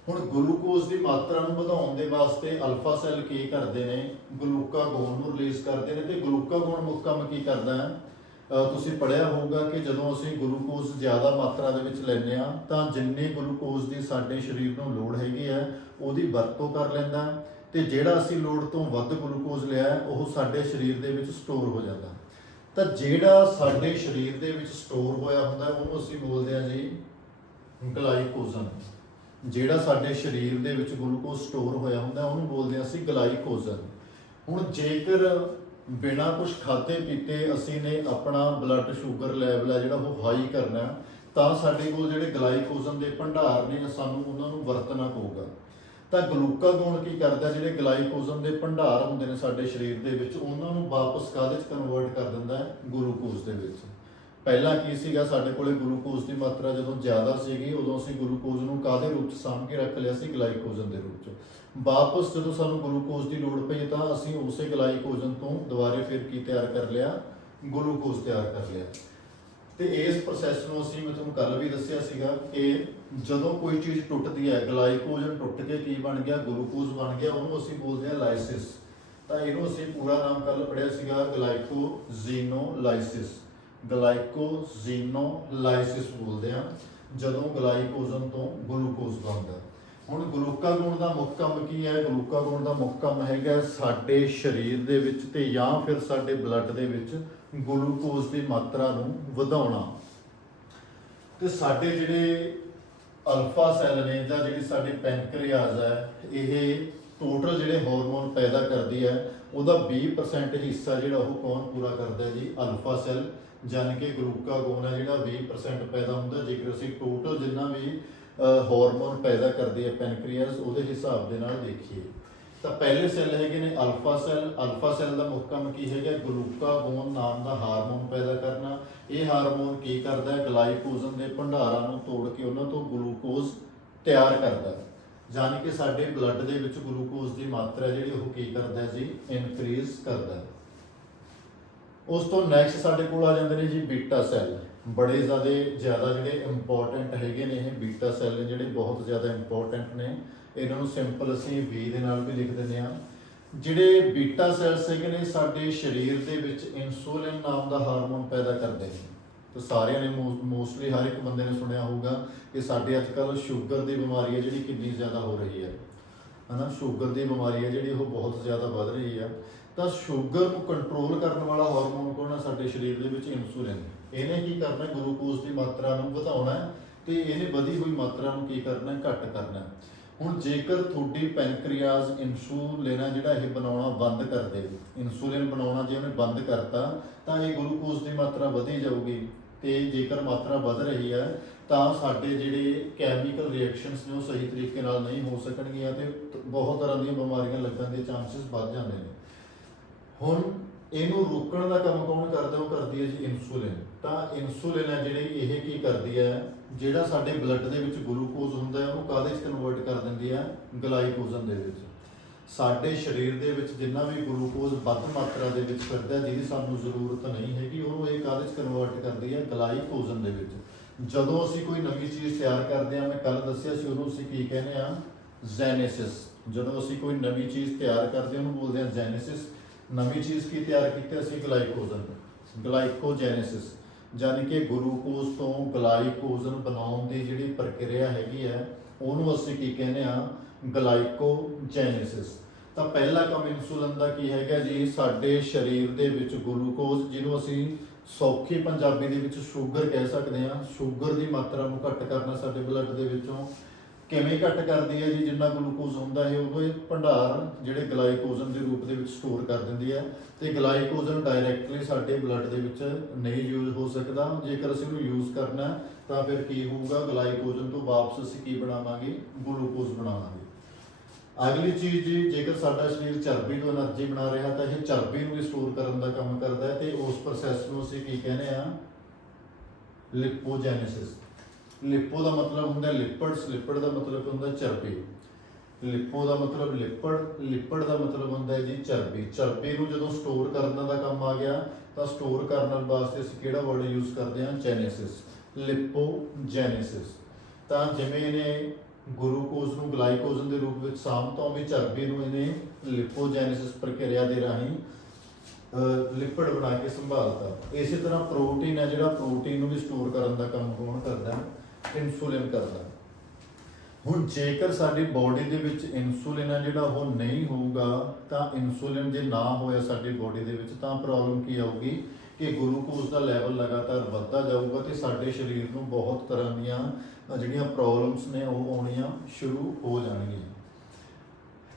ਹੁਣ ਗਲੂਕੋਜ਼ ਦੀ ਮਾਤਰਾ ਨੂੰ ਵਧਾਉਣ ਦੇ ਵਾਸਤੇ ਅਲਫਾ ਸੈਲ ਕੀ ਕਰਦੇ ਨੇ? ਗਲੂਕਾਗੋਨ ਨੂੰ ਰਿਲੀਜ਼ ਕਰਦੇ ਨੇ। ਤੇ ਗਲੂਕਾਗੋਨ ਮੁੱਖ ਕੰਮ ਕੀ ਕਰਦਾ ਹੈ? ਤੁਸੀਂ ਪੜ੍ਹਿਆ ਹੋਊਗਾ ਕਿ ਜਦੋਂ ਅਸੀਂ ਗਲੂਕੋਜ਼ ਜ਼ਿਆਦਾ ਮਾਤਰਾ ਦੇ ਵਿੱਚ ਲੈਂਦੇ ਹਾਂ ਤਾਂ ਜਿੰਨੀ ਗਲੂਕੋਜ਼ ਦੀ ਸਾਡੇ ਸਰੀਰ ਨੂੰ ਲੋੜ ਹੈਗੀ ਹੈ ਉਹਦੀ ਵਰਤੋਂ ਕਰ ਲੈਂਦਾ, ਤੇ ਜਿਹੜਾ ਅਸੀਂ ਲੋੜ ਤੋਂ ਵੱਧ ਗਲੂਕੋਜ਼ ਲਿਆ ਉਹ ਸਾਡੇ ਸਰੀਰ ਦੇ ਵਿੱਚ ਸਟੋਰ ਹੋ ਜਾਂਦਾ। ਤਾਂ ਜਿਹੜਾ ਸਾਡੇ ਸਰੀਰ ਦੇ ਵਿੱਚ ਸਟੋਰ ਹੋਇਆ ਹੁੰਦਾ ਉਹਨੂੰ ਅਸੀਂ ਬੋਲਦੇ ਹਾਂ ਜੀ ਗਲਾਈਕੋਜਨ। ਜਿਹੜਾ ਸਾਡੇ ਸਰੀਰ ਦੇ ਵਿੱਚ ਗਲੂਕੋਜ਼ ਸਟੋਰ ਹੋਇਆ ਹੁੰਦਾ ਉਹਨੂੰ ਬੋਲਦੇ ਹਾਂ ਅਸੀਂ ਗਲਾਈਕੋਜਨ। ਹੁਣ ਜੇਕਰ ਬਿਨਾਂ ਕੁਝ ਖਾਦੇ ਪੀਤੇ ਅਸੀਂ ਨੇ ਆਪਣਾ ਬਲੱਡ ਸ਼ੂਗਰ ਲੈਵਲ ਹੈ ਜਿਹੜਾ ਉਹ ਹਾਈ ਕਰਨਾ, ਤਾਂ ਸਾਡੇ ਕੋਲ ਜਿਹੜੇ ਗਲਾਈਕੋਜਨ ਦੇ ਭੰਡਾਰ ਨੇ ਸਾਨੂੰ ਉਹਨਾਂ ਨੂੰ ਵਰਤਣਾ ਪਊਗਾ। ਤਾਂ ਗਲੂਕਾਗੋਨ ਕੀ ਕਰਦਾ? ਜਿਹੜੇ ਗਲਾਈਕੋਜਨ ਦੇ ਭੰਡਾਰ ਹੁੰਦੇ ਨੇ ਸਾਡੇ ਸਰੀਰ ਦੇ ਵਿੱਚ ਉਹਨਾਂ ਨੂੰ ਵਾਪਸ ਕਾਹਦੇ 'ਚ ਕਨਵਰਟ ਕਰ ਦਿੰਦਾ ਹੈ? ਗਲੂਕੋਜ਼ ਦੇ ਵਿੱਚ। ਪਹਿਲਾਂ ਕੀ ਸੀਗਾ? ਸਾਡੇ ਕੋਲੇ ਗਲੂਕੋਜ਼ ਦੀ ਮਾਤਰਾ ਜਦੋਂ ਜ਼ਿਆਦਾ ਸੀਗੀ ਉਦੋਂ ਅਸੀਂ ਗਲੂਕੋਜ਼ ਨੂੰ ਕਾਹਦੇ ਰੂਪ 'ਚ ਸਾਂਭ ਕੇ ਰੱਖ ਲਿਆ ਸੀ? ਗਲਾਈਕੋਜਨ ਦੇ ਰੂਪ 'ਚ। ਵਾਪਸ ਜਦੋਂ ਸਾਨੂੰ ਗਲੂਕੋਜ਼ ਦੀ ਲੋੜ ਪਈ ਤਾਂ ਅਸੀਂ ਉਸੇ ਗਲਾਈਕੋਜਨ ਤੋਂ ਦੁਬਾਰੇ ਫਿਰ ਕੀ ਤਿਆਰ ਕਰ ਲਿਆ? ਗਲੂਕੋਜ਼ ਤਿਆਰ ਕਰ ਲਿਆ। ਤੇ ਇਸ ਪ੍ਰੋਸੈਸ ਨੂੰ ਅਸੀਂ ਮੈਂ ਤੁਹਾਨੂੰ ਕੱਲ ਵੀ ਦੱਸਿਆ ਸੀਗਾ ਕਿ ਜਦੋਂ ਕੋਈ ਚੀਜ਼ ਟੁੱਟਦੀ ਹੈ, ਗਲਾਈਕੋਜਨ ਟੁੱਟ ਕੇ ਕੀ ਬਣ ਗਿਆ? ਗਲੂਕੋਜ਼ ਬਣ ਗਿਆ, ਉਹਨੂੰ ਅਸੀਂ ਬੋਲਦੇ ਹਾਂ ਲਾਈਸਿਸ। ਤਾਂ ਇਹਨੂੰ ਅਸੀਂ ਪੂਰਾ ਨਾਮ ਕੱਲ ਪੜ੍ਹਿਆ ਸੀਗਾ ਗਲਾਈਕੋਜੀਨੋਲਾਈਸਿਸ। ਗਲਾਈਕੋਜੀਨੋਲਾਈਸਿਸ ਬੋਲਦੇ ਹਾਂ ਜਦੋਂ ਗਲਾਈਕੋਜਨ ਤੋਂ ਗਲੂਕੋਜ਼ ਬਣਦਾ। ਹੁਣ ਗਲੂਕਾਗੋਨ ਦਾ ਮੁੱਖ ਕੰਮ ਕੀ ਹੈ? ਗਲੂਕਾਗੋਨ ਦਾ ਮੁੱਖ ਕੰਮ ਹੈਗਾ ਸਾਡੇ ਸਰੀਰ ਦੇ ਵਿੱਚ ਤੇ ਜਾਂ ਫਿਰ ਸਾਡੇ ਬਲੱਡ ਦੇ ਵਿੱਚ ਗਲੂਕੋਜ਼ ਦੀ ਮਾਤਰਾ ਨੂੰ ਵਧਾਉਣਾ। ਤੇ ਸਾਡੇ ਜਿਹੜੇ ਅਲਫਾ ਸੈਲ ਨੇ ਜਾਂ ਜਿਹੜੀ ਸਾਡੀ ਪੈਨਕ੍ਰੀਆਸ ਹੈ ਇਹ ਟੋਟਲ ਜਿਹੜੇ ਹਾਰਮੋਨ ਪੈਦਾ ਕਰਦੀ ਹੈ ਉਹਦਾ 20% ਹਿੱਸਾ ਜਿਹੜਾ ਉਹ ਕੌਣ ਪੂਰਾ ਕਰਦਾ ਜੀ? Alpha cell. ਜਾਣੀ ਕਿ ਗਲੂਕਾਗੋਨ ਹੈ ਜਿਹੜਾ 20% ਪੈਦਾ ਹੁੰਦਾ। ਜੇਕਰ ਅਸੀਂ ਟੋਟਲ ਜਿੰਨਾ ਵੀ ਹਾਰਮੋਨ ਪੈਦਾ ਕਰਦੀ ਹੈ ਪੈਨਕ੍ਰੀਆਸ ਉਹਦੇ ਹਿਸਾਬ ਦੇ ਨਾਲ ਦੇਖੀਏ ਤਾਂ ਪਹਿਲੇ ਸੈੱਲ ਹੈਗੇ ਨੇ ਅਲਫਾ ਸੈੱਲ। ਅਲਫਾ ਸੈੱਲ ਦਾ ਮੁੱਖ ਕੰਮ ਕੀ ਹੈਗਾ? ਗਲੂਕਾਗੋਨ ਨਾਮ ਦਾ ਹਾਰਮੋਨ ਪੈਦਾ ਕਰਨਾ। ਇਹ ਹਾਰਮੋਨ ਕੀ ਕਰਦਾ ਹੈ? ਗਲਾਈਕੋਜਨ ਦੇ ਭੰਡਾਰਾਂ ਨੂੰ ਤੋੜ ਕੇ ਉਹਨਾਂ ਤੋਂ ਗਲੂਕੋਜ਼ ਤਿਆਰ ਕਰਦਾ ਹੈ। ਜਾਣੀ ਕਿ ਸਾਡੇ ਬਲੱਡ ਦੇ ਵਿੱਚ ਗਲੂਕੋਜ਼ ਦੀ ਮਾਤਰਾ ਜਿਹੜੀ ਉਹ ਕੀ ਕਰਦਾ ਜੀ? ਇਨਕਰੀਜ਼ ਕਰਦਾ। ਉਸ ਤੋਂ ਨੈਕਸਟ ਸਾਡੇ ਕੋਲ ਆ ਜਾਂਦੇ ਨੇ ਜੀ ਬੀਟਾ ਸੈੱਲ। ਬੜੇ ਜ਼ਿਆਦਾ ਜਿਹੜੇ ਇੰਪੋਰਟੈਂਟ ਹੈਗੇ ਨੇ ਇਹ ਬੀਟਾ ਸੈੱਲ ਨੇ, ਜਿਹੜੇ ਬਹੁਤ ਜ਼ਿਆਦਾ ਇੰਪੋਰਟੈਂਟ ਨੇ। ਇਹਨਾਂ ਨੂੰ ਸਿੰਪਲ ਅਸੀਂ ਵੀ ਦੇ ਨਾਲ ਵੀ ਲਿਖ ਦਿੰਦੇ ਹਾਂ। ਜਿਹੜੇ ਬੀਟਾ ਸੈਲਸ ਹੈਗੇ ਨੇ ਸਾਡੇ ਸਰੀਰ ਦੇ ਵਿੱਚ ਇਨਸੂਲਿਨ ਨਾਮ ਦਾ ਹਾਰਮੋਨ ਪੈਦਾ ਕਰਦੇ ਨੇ। ਤਾਂ ਸਾਰਿਆਂ ਨੇ ਮੋਸਟਲੀ ਹਰ ਇੱਕ ਬੰਦੇ ਨੇ ਸੁਣਿਆ ਹੋਊਗਾ ਕਿ ਸਾਡੇ ਅੱਜ ਕੱਲ੍ਹ ਸ਼ੂਗਰ ਦੀ ਬਿਮਾਰੀ ਹੈ ਜਿਹੜੀ ਕਿੰਨੀ ਜ਼ਿਆਦਾ ਹੋ ਰਹੀ ਹੈ ਨਾ। ਸ਼ੂਗਰ ਦੀ ਬਿਮਾਰੀ ਹੈ ਜਿਹੜੀ ਉਹ ਬਹੁਤ ਜ਼ਿਆਦਾ ਵੱਧ ਰਹੀ ਹੈ। ਤਾਂ ਸ਼ੂਗਰ ਨੂੰ ਕੰਟਰੋਲ ਕਰਨ ਵਾਲਾ ਹਾਰਮੋਨ ਕੌਣ ਹੈ? ਸਾਡੇ ਸਰੀਰ ਦੇ ਵਿੱਚ ਇਨਸੂਲਿਨ। ਇਹਨੇ ਕੀ ਕਰਨਾ? ਗਲੂਕੋਜ਼ ਦੀ ਮਾਤਰਾ ਨੂੰ ਵਧਾਉਣਾ ਤੇ ਇਹਨੇ ਵਧੀ ਹੋਈ ਮਾਤਰਾ ਨੂੰ ਕੀ ਕਰਨਾ? ਘੱਟ ਕਰਨਾ। ਹੁਣ ਜੇਕਰ ਤੁਹਾਡੀ ਪੈਨਕ੍ਰੀਆਸ ਇਨਸੂਲਿਨ ਜਿਹੜਾ ਇਹ ਬਣਾਉਣਾ ਬੰਦ ਕਰ ਦੇ, ਇਨਸੂਲਿਨ ਬਣਾਉਣਾ ਜੇ ਉਹਨੇ ਬੰਦ ਕਰਤਾ ਤਾਂ ਇਹ ਗਲੂਕੋਜ਼ ਦੀ ਮਾਤਰਾ ਵਧੀ ਜਾਊਗੀ। ਤੇ ਜੇਕਰ ਮਾਤਰਾ ਵਧ ਰਹੀ ਹੈ ਤਾਂ ਸਾਡੇ ਜਿਹੜੇ ਕੈਮੀਕਲ ਰਿਐਕਸ਼ਨਸ ਨੇ ਉਹ ਸਹੀ ਤਰੀਕੇ ਨਾਲ ਨਹੀਂ ਹੋ ਸਕਣਗੀਆਂ ਤੇ ਬਹੁਤ ਤਰ੍ਹਾਂ ਦੀਆਂ ਬਿਮਾਰੀਆਂ ਲੱਗਣ ਦੇ ਚਾਂਸਸ ਵੱਧ ਜਾਂਦੇ ਨੇ। ਹੁਣ ਇਹਨੂੰ ਰੋਕਣ ਦਾ ਕੰਮ ਕੌਣ ਕਰਦਾ? ਉਹ ਕਰਦੀ ਹੈ ਜੀ ਇਨਸੂਲਿਨ। ਤਾਂ ਇਨਸੂਲਿਨ ਹੈ ਜਿਹੜੀ ਇਹ ਕੀ ਕਰਦੀ ਹੈ? ਜਿਹੜਾ ਸਾਡੇ ਬਲੱਡ ਦੇ ਵਿੱਚ ਗਲੂਕੋਜ਼ ਹੁੰਦਾ ਹੈ ਉਹਨੂੰ ਕਾਹਦੇ 'ਚ ਕਨਵਰਟ ਕਰ ਦਿੰਦੀ ਹੈ? ਗਲਾਈਕੋਜਨ ਦੇ ਵਿੱਚ। ਸਾਡੇ ਸਰੀਰ ਦੇ ਵਿੱਚ ਜਿੰਨਾ ਵੀ ਗਲੂਕੋਜ਼ ਵੱਧ ਮਾਤਰਾ ਦੇ ਵਿੱਚ ਫਿਰਦਾ ਜਿਹਦੀ ਸਾਨੂੰ ਜ਼ਰੂਰਤ ਨਹੀਂ ਹੈਗੀ ਉਹਨੂੰ ਇਹ ਕਾਹਦੇ 'ਚ ਕਨਵਰਟ ਕਰਦੀ ਹੈ? ਗਲਾਈਕੋਜਨ ਦੇ ਵਿੱਚ। ਜਦੋਂ ਅਸੀਂ ਕੋਈ ਨਵੀਂ ਚੀਜ਼ ਤਿਆਰ ਕਰਦੇ ਹਾਂ, ਮੈਂ ਕੱਲ ਦੱਸਿਆ ਸੀ ਉਹਨੂੰ ਅਸੀਂ ਕੀ ਕਹਿੰਦੇ ਹਾਂ? ਜੈਨੇਸਿਸ। ਜਦੋਂ ਅਸੀਂ ਕੋਈ ਨਵੀਂ ਚੀਜ਼ ਤਿਆਰ ਕਰਦੇ ਹਾਂ ਉਹਨੂੰ ਬੋਲਦੇ ਹਾਂ ਜੈਨੇਸਿਸ। ਨਵੀਂ ਚੀਜ਼ ਕੀ ਤਿਆਰ ਕੀਤੀ? ਅਸੀਂ ਗਲਾਈਕੋਜਨ, ਗਲਾਈਕੋਜੈਨੇਸਿਸ। ਯਾਨੀ ਕਿ ਗਲੂਕੋਜ਼ ਤੋਂ ਗਲਾਈਕੋਜਨ ਬਣਾਉਣ ਦੀ ਜਿਹੜੀ ਪ੍ਰਕਿਰਿਆ ਹੈਗੀ ਹੈ ਉਹਨੂੰ ਅਸੀਂ ਕੀ ਕਹਿੰਦੇ ਆ, ਗਲਾਈਕੋਜੈਨੇਸਿਸ। ਤਾਂ ਪਹਿਲਾ ਕੰਮ ਇਨਸੂਲਿਨ ਦਾ ਕੀ ਹੈਗਾ ਜੀ, ਸਾਡੇ ਸਰੀਰ ਦੇ ਵਿੱਚ ਗਲੂਕੋਜ਼, ਜਿਹਨੂੰ ਅਸੀਂ ਸੌਖੀ ਪੰਜਾਬੀ ਦੇ ਵਿੱਚ ਸ਼ੂਗਰ ਕਹਿ ਸਕਦੇ ਹਾਂ, ਸ਼ੂਗਰ ਦੀ ਮਾਤਰਾ ਨੂੰ ਘੱਟ ਕਰਨਾ ਸਾਡੇ ਬਲੱਡ ਦੇ ਵਿੱਚੋਂ। ਕਿਵੇਂ ਘੱਟ ਕਰਦੀ ਹੈ ਜੀ, ਜਿੰਨਾ ਗਲੂਕੋਜ਼ ਹੁੰਦਾ ਹੈ ਉਦੋਂ ਇਹ ਭੰਡਾਰ ਜਿਹੜੇ ਗਲਾਈਕੋਜਨ ਦੇ ਰੂਪ ਦੇ ਵਿੱਚ ਸਟੋਰ ਕਰ ਦਿੰਦੀ ਹੈ, ਤੇ ਗਲਾਈਕੋਜਨ ਡਾਇਰੈਕਟਲੀ ਸਾਡੇ ਬਲੱਡ ਦੇ ਵਿੱਚ ਨਹੀਂ ਯੂਜ਼ ਹੋ ਸਕਦਾ। ਜੇਕਰ ਅਸੀਂ ਉਹਨੂੰ ਯੂਜ਼ ਕਰਨਾ ਤਾਂ ਫਿਰ ਕੀ ਹੋਊਗਾ, ਗਲਾਈਕੋਜਨ ਤੋਂ ਵਾਪਸ ਅਸੀਂ ਕੀ ਬਣਾਵਾਂਗੇ, ਗਲੂਕੋਜ਼ ਬਣਾਵਾਂਗੇ। ਅਗਲੀ ਚੀਜ਼ ਜੀ, ਜੇਕਰ ਸਾਡਾ ਸਰੀਰ ਚਰਬੀ ਤੋਂ એનર્ਜੀ ਬਣਾ ਰਿਹਾ ਤਾਂ ਇਹ ਚਰਬੀ ਨੂੰ ਵੀ ਸਟੋਰ ਕਰਨ ਦਾ ਕੰਮ ਕਰਦਾ ਹੈ, ਤੇ ਉਸ ਪ੍ਰੋਸੈਸ ਨੂੰ ਅਸੀਂ ਕੀ ਕਹਿੰਦੇ ਆ, ਲਿਪੋਜੈਨੇਸਿਸ। ਲਿਪੋ ਦਾ ਮਤਲਬ ਹੁੰਦਾ ਲਿਪਿਡਸ, ਲਿਪਿਡ ਦਾ ਮਤਲਬ ਹੁੰਦਾ ਚਰਬੀ। ਲਿਪੋ ਦਾ ਮਤਲਬ ਲਿਪਿਡ, ਲਿਪਿਡ ਦਾ ਮਤਲਬ ਹੁੰਦਾ ਹੈ ਜੀ ਚਰਬੀ। ਚਰਬੀ ਨੂੰ ਜਦੋਂ ਸਟੋਰ ਕਰਨ ਦਾ ਕੰਮ ਆ ਗਿਆ ਤਾਂ ਸਟੋਰ ਕਰਨ ਵਾਸਤੇ ਅਸੀਂ ਕਿਹੜਾ ਵਰਡ ਯੂਜ਼ ਕਰਦੇ ਹਾਂ, ਜੈਨੇਸਿਸ, ਲਿਪੋਜੈਨੇਸਿਸ। ਤਾਂ ਜਿਵੇਂ ਇਹਨੇ ਗਲੂਕੋਜ਼ ਨੂੰ ਗਲਾਈਕੋਜਨ ਦੇ ਰੂਪ ਵਿੱਚ ਸਾਂਭਤਾ, ਉਵੇਂ ਚਰਬੀ ਨੂੰ ਇਹਨੇ ਲਿਪੋਜੈਨੇਸਿਸ ਪ੍ਰਕਿਰਿਆ ਦੇ ਰਾਹੀਂ ਲਿਪਿਡ ਬਣਾ ਕੇ ਸੰਭਾਲਤਾ। ਇਸੇ ਤਰ੍ਹਾਂ ਪ੍ਰੋਟੀਨ ਹੈ ਜਿਹੜਾ, ਪ੍ਰੋਟੀਨ ਨੂੰ ਵੀ ਸਟੋਰ ਕਰਨ ਦਾ ਕੰਮ ਕੌਣ ਕਰਦਾ, ਇਨਸੂਲਿਨ ਕਰਦਾ। ਹੁਣ ਜੇਕਰ ਸਾਡੀ ਬੋਡੀ ਦੇ ਵਿੱਚ ਇਨਸੂਲਿਨ ਹੈ ਜਿਹੜਾ ਉਹ ਨਹੀਂ ਹੋਊਗਾ, ਤਾਂ ਇਨਸੂਲਿਨ ਜੇ ਨਾ ਹੋਇਆ ਸਾਡੀ ਬੋਡੀ ਦੇ ਵਿੱਚ ਤਾਂ ਪ੍ਰੋਬਲਮ ਕੀ ਆਊਗੀ ਕਿ ਗਲੂਕੋਜ਼ ਦਾ ਲੈਵਲ ਲਗਾਤਾਰ ਵੱਧਦਾ ਜਾਊਗਾ ਤੇ ਸਾਡੇ ਸਰੀਰ ਨੂੰ ਬਹੁਤ ਤਰ੍ਹਾਂ ਦੀਆਂ ਜਿਹੜੀਆਂ ਪ੍ਰੋਬਲਮਸ ਨੇ ਉਹ ਆਉਣੀਆਂ ਸ਼ੁਰੂ ਹੋ ਜਾਣਗੀਆਂ।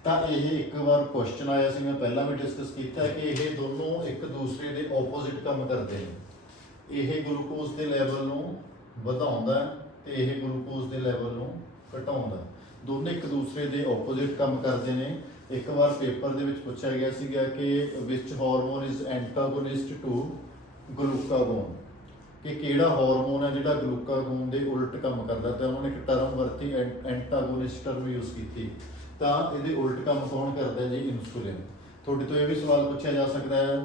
ਤਾਂ ਇਹ ਇੱਕ ਵਾਰ ਕੁਐਸਚਨ ਆਇਆ ਸੀ, ਮੈਂ ਪਹਿਲਾਂ ਵੀ ਡਿਸਕਸ ਕੀਤਾ ਕਿ ਇਹ ਦੋਨੋਂ ਇੱਕ ਦੂਸਰੇ ਦੇ ਆਪੋਜ਼ਿਟ ਕੰਮ ਕਰਦੇ ਨੇ। ਇਹ ਗਲੂਕੋਜ਼ ਦੇ ਲੈਵਲ ਨੂੰ ਵਧਾਉਂਦਾ ਤੇ ਇਹ ਗਲੂਕੋਜ਼ ਦੇ ਲੈਵਲ ਨੂੰ ਘਟਾਉਂਦਾ। ਦੋਨੇ ਇੱਕ ਦੂਸਰੇ ਦੇ ਆਪੋਜ਼ਿਟ ਕੰਮ ਕਰਦੇ ਨੇ। ਇੱਕ ਵਾਰ ਪੇਪਰ ਦੇ ਵਿੱਚ ਪੁੱਛਿਆ ਗਿਆ ਸੀਗਾ ਕਿ ਵਿਚ ਹਾਰਮੋਨ ਇਜ਼ ਐਂਟਾਗੋਨਿਸਟ ਟੂ ਗਲੂਕਾਗੋਨ, ਕਿ ਕਿਹੜਾ ਹਾਰਮੋਨ ਹੈ ਜਿਹੜਾ ਗਲੂਕਾਗੋਨ ਦੇ ਉਲਟ ਕੰਮ ਕਰਦਾ, ਤਾਂ ਉਹਨਾਂ ਨੇ ਇੱਕ ਟਰਮ ਵਰਤੀ, ਐਂਟਾਗੋਨਿਸਟ ਟਰਮ ਯੂਜ਼ ਕੀਤੀ। ਤਾਂ ਇਹਦੇ ਉਲਟ ਕੰਮ ਕੌਣ ਕਰਦਾ ਜੀ, ਇਨਸੂਲਿਨ। ਤੁਹਾਡੇ ਤੋਂ ਇਹ ਵੀ ਸਵਾਲ ਪੁੱਛਿਆ ਜਾ ਸਕਦਾ ਹੈ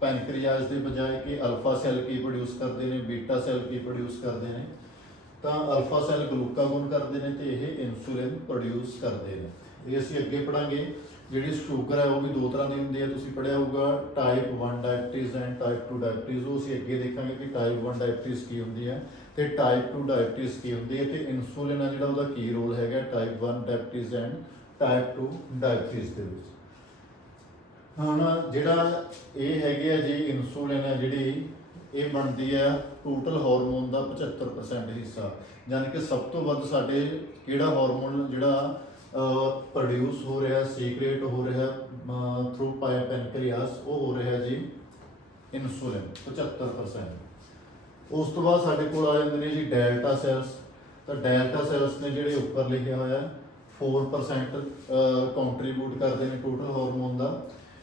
ਪੈਨਕ੍ਰੀਆਸ ਦੇ ਬਜਾਏ ਕਿ ਅਲਫਾ ਸੈੱਲ ਕੀ ਪ੍ਰੋਡਿਊਸ ਕਰਦੇ ਨੇ, ਬੀਟਾ ਸੈੱਲ ਕੀ ਪ੍ਰੋਡਿਊਸ ਕਰਦੇ ਨੇ। ਤਾਂ ਅਲਫਾ ਸੈੱਲ ਗਲੂਕਾਗੋਨ ਕਰਦੇ ਨੇ ਤੇ ਇਹ ਇਨਸੂਲਿਨ ਪ੍ਰੋਡਿਊਸ ਕਰਦੇ ਨੇ। ਇਹ ਅਸੀਂ ਅੱਗੇ ਪੜਾਂਗੇ। ਜਿਹੜੀ ਸ਼ੂਗਰ ਹੈ ਉਹ ਵੀ ਦੋ ਤਰ੍ਹਾਂ ਦੀ ਹੁੰਦੀ ਹੈ, ਤੁਸੀਂ ਪੜਿਆ ਹੋਊਗਾ type 1 diabetes and type 2 diabetes. ਉਹ ਅਸੀਂ ਅੱਗੇ ਦੇਖਾਂਗੇ ਕਿ ਟਾਈਪ 1 ਡਾਇਬਟੀਜ਼ ਕੀ ਹੁੰਦੀ ਹੈ ਤੇ ਟਾਈਪ 2 ਡਾਇਬਟੀਜ਼ ਕੀ ਹੁੰਦੀ ਹੈ, ਤੇ ਇਨਸੂਲਿਨ ਹੈ ਜਿਹੜਾ ਉਹਦਾ ਕੀ ਰੋਲ ਹੈਗਾ type 1 diabetes and type 2 diabetes ਦੇ ਵਿੱਚ। ਹੁਣ ਜਿਹੜਾ ਇਹ ਹੈਗੇ ਆ ਜੀ ਇਨਸੂਲਿਨ ਹੈ ਜਿਹੜੀ, ਇਹ ਬਣਦੀ ਹੈ ਟੋਟਲ ਹਾਰਮੋਨ ਦਾ 75% ਹਿੱਸਾ। ਯਾਨੀ ਕਿ ਸਭ ਤੋਂ ਵੱਧ ਸਾਡੇ ਕਿਹੜਾ ਹਾਰਮੋਨ ਜਿਹੜਾ ਪ੍ਰੋਡਿਊਸ ਹੋ ਰਿਹਾ, ਸੀਕ੍ਰੇਟ ਹੋ ਰਿਹਾ ਥਰੂ ਪੈਨਕ੍ਰੀਆਸ, ਉਹ ਹੋ ਰਿਹਾ ਜੀ ਇਨਸੂਲਿਨ 75%। ਉਸ ਤੋਂ ਬਾਅਦ ਸਾਡੇ ਕੋਲ ਆ ਜਾਂਦੇ ਨੇ ਜੀ ਡੈਲਟਾ ਸੈਲਸ। ਤਾਂ ਡੈਲਟਾ ਸੈਲਸ ਨੇ ਜਿਹੜੇ ਉੱਪਰ ਲਿਖਿਆ ਹੋਇਆ 4% ਕੰਟਰੀਬਿਊਟ ਕਰਦੇ ਨੇ ਟੋਟਲ ਹਾਰਮੋਨ ਦਾ।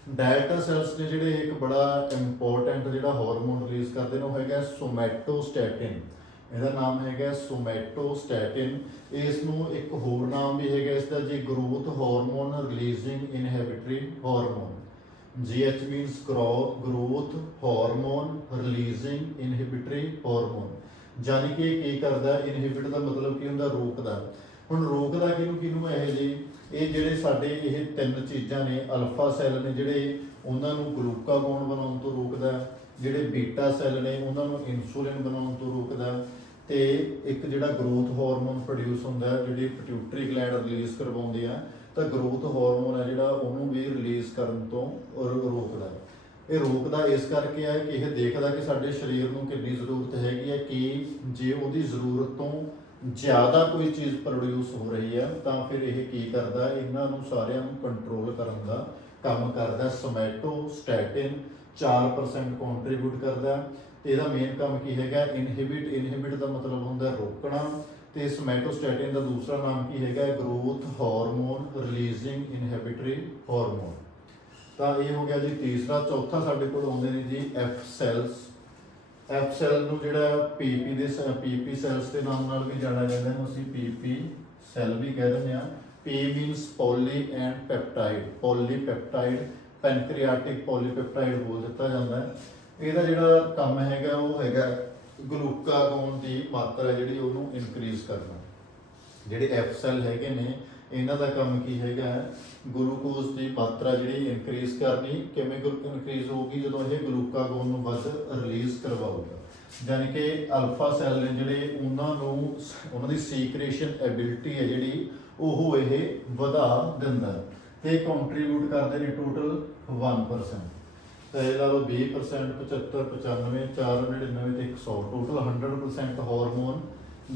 ਡੈਲਟਾ ਸੈਲਸ ਨੇ ਜਿਹੜੇ ਇੱਕ ਬੜਾ ਇੰਪੋਰਟੈਂਟ ਜਿਹੜਾ ਹਾਰਮੋਨ ਰਿਲੀਜ਼ ਕਰਦੇ ਨੇ ਉਹ ਹੈਗਾ ਸੋਮੈਟੋਸਟੈਟਿਨ। ਇਹਦਾ ਨਾਮ ਹੈਗਾ ਸੋਮੈਟੋਸਟੈਟਿਨ। ਇਸ ਨੂੰ ਇੱਕ ਹੋਰ ਨਾਮ ਵੀ ਹੈਗਾ ਇਸ ਦਾ ਜੀ, growth hormone releasing inhibitory hormone. GH means growth hormone releasing inhibitory hormone. ਯਾਨੀ ਕਿ ਕੀ ਕਰਦਾ, ਇਨਹਿਬਿਟ ਦਾ ਮਤਲਬ ਕੀ ਹੁੰਦਾ, ਰੋਕਦਾ। ਹੁਣ ਰੋਕਦਾ ਕਿਹਨੂੰ ਇਹ ਜੀ, ਇਹ ਜਿਹੜੇ ਸਾਡੇ ਇਹ ਤਿੰਨ ਚੀਜ਼ਾਂ ਨੇ, ਅਲਫਾ ਸੈੱਲ ਨੇ ਜਿਹੜੇ ਉਹਨਾਂ ਨੂੰ ਗਲੂਕਾਗੋਨ ਬਣਾਉਣ ਤੋਂ ਰੋਕਦਾ, ਜਿਹੜੇ ਬੀਟਾ ਸੈੱਲ ਨੇ ਉਹਨਾਂ ਨੂੰ ਇਨਸੂਲਿਨ ਬਣਾਉਣ ਤੋਂ ਰੋਕਦਾ, ਤੇ ਇੱਕ ਜਿਹੜਾ ਗਰੋਥ ਹਾਰਮੋਨ ਪ੍ਰੋਡਿਊਸ ਹੁੰਦਾ ਜਿਹੜੀ ਪਿਟਿਊਟਰੀ ਗਲੈਂਡ ਰਿਲੀਜ਼ ਕਰਵਾਉਂਦੀ ਆ, ਤਾਂ ਗਰੋਥ ਹਾਰਮੋਨ ਹੈ ਜਿਹੜਾ ਉਹਨੂੰ ਵੀ ਰਿਲੀਜ਼ ਕਰਨ ਤੋਂ ਰੋਕਦਾ। ਇਹ ਰੋਕਦਾ ਇਸ ਕਰਕੇ ਹੈ ਕਿ ਇਹ ਦੇਖਦਾ ਕਿ ਸਾਡੇ ਸਰੀਰ ਨੂੰ ਕਿੰਨੀ ਜ਼ਰੂਰਤ ਹੈਗੀ ਹੈ, ਕਿ ਜੇ ਉਹਦੀ ਜ਼ਰੂਰਤ ਤੋਂ ਜ਼ਿਆਦਾ ਕੋਈ ਚੀਜ਼ ਪ੍ਰੋਡਿਊਸ ਹੋ ਰਹੀ ਹੈ ਤਾਂ ਫਿਰ ਇਹ ਕੀ ਕਰਦਾ, ਇਹਨਾਂ ਨੂੰ ਸਾਰਿਆਂ ਨੂੰ ਕੰਟਰੋਲ ਕਰਨ ਦਾ ਕੰਮ ਕਰਦਾ। ਸੋਮੈਟੋਸਟੈਟਿਨ 4% ਕੰਟਰੀਬਿਊਟ ਕਰਦਾ ਤੇ ਇਹਦਾ ਮੇਨ ਕੰਮ ਕੀ ਹੈਗਾ, ਇਨਹਿਬਿਟ ਦਾ ਮਤਲਬ ਹੁੰਦਾ ਰੋਕਣਾ, ਤੇ ਸੋਮੈਟੋਸਟੈਟਿਨ ਦਾ ਦੂਸਰਾ ਨਾਮ ਕੀ ਹੈਗਾ, growth hormone releasing inhibitory hormone. ਤਾਂ ਇਹ ਹੋ ਗਿਆ ਜੀ ਤੀਸਰਾ। ਚੌਥਾ ਸਾਡੇ ਕੋਲ ਆਉਂਦੇ ਨੇ ਜੀ ਐਫ ਸੈਲਸ। ਐਫ ਸੈਲ ਨੂੰ ਜਿਹੜਾ ਪੀਪੀ ਸੈਲਸ ਦੇ ਨਾਮ ਨਾਲ ਵੀ ਜਾਣਿਆ ਜਾਂਦਾ ਹੈ, ਅਸੀਂ ਪੀਪੀ ਸੈਲ ਵੀ ਕਹਿ ਦਿੰਦੇ ਹਾਂ। ਪੀ ਮੀਨਸ ਪੋਲੀ ਐਂਡ ਪੈਪਟਾਈਡ, ਪੋਲੀਪੈਪਟਾਈਡ, ਪੈਨਕ੍ਰੀਆਟਿਕ ਪੋਲੀਪੈਪਟਾਈਡ ਬੋਲ ਦਿੱਤਾ ਜਾਂਦਾ ਹੈ। ਇਹਦਾ ਜਿਹੜਾ ਕੰਮ ਹੈਗਾ ਉਹ ਹੈਗਾ ਗਲੂਕਾਗੋਨ ਦੀ ਮਾਤਰਾ ਜਿਹੜੀ ਉਹਨੂੰ ਇਨਕਰੀਜ਼ ਕਰਨਾ। ਜਿਹੜੇ ਐਫ ਸੈਲ ਹੈਗੇ ਨੇ ਇਹਨਾਂ ਦਾ ਕੰਮ ਕੀ ਹੈਗਾ, ਗਲੂਕੋਜ਼ ਦੀ ਮਾਤਰਾ ਜਿਹੜੀ ਇਨਕਰੀਜ਼ ਕਰਨੀ। ਕਿਵੇਂ ਇਨਕਰੀਜ਼ ਹੋਊਗੀ, ਜਦੋਂ ਇਹ ਗਲੂਕਾਗੋਨ ਨੂੰ ਵੱਧ ਰਿਲੀਜ਼ ਕਰਵਾਊਗਾ। ਯਾਨੀ ਕਿ ਅਲਫਾ ਸੈੱਲ ਨੇ ਜਿਹੜੇ ਉਹਨਾਂ ਦੀ ਸੀਕ੍ਰੇਸ਼ਨ ਐਬਿਲਿਟੀ ਹੈ ਜਿਹੜੀ ਉਹ ਇਹ ਵਧਾ ਦਿੰਦਾ ਤੇ ਕੰਟਰੀਬਿਊਟ ਕਰਦੇ ਨੇ ਟੋਟਲ 1%। ਤਾਂ ਇਹ ਲਾ ਲਓ 20%, 75, 95, 499 ਤੇ 100, ਟੋਟਲ 100% ਹਾਰਮੋਨ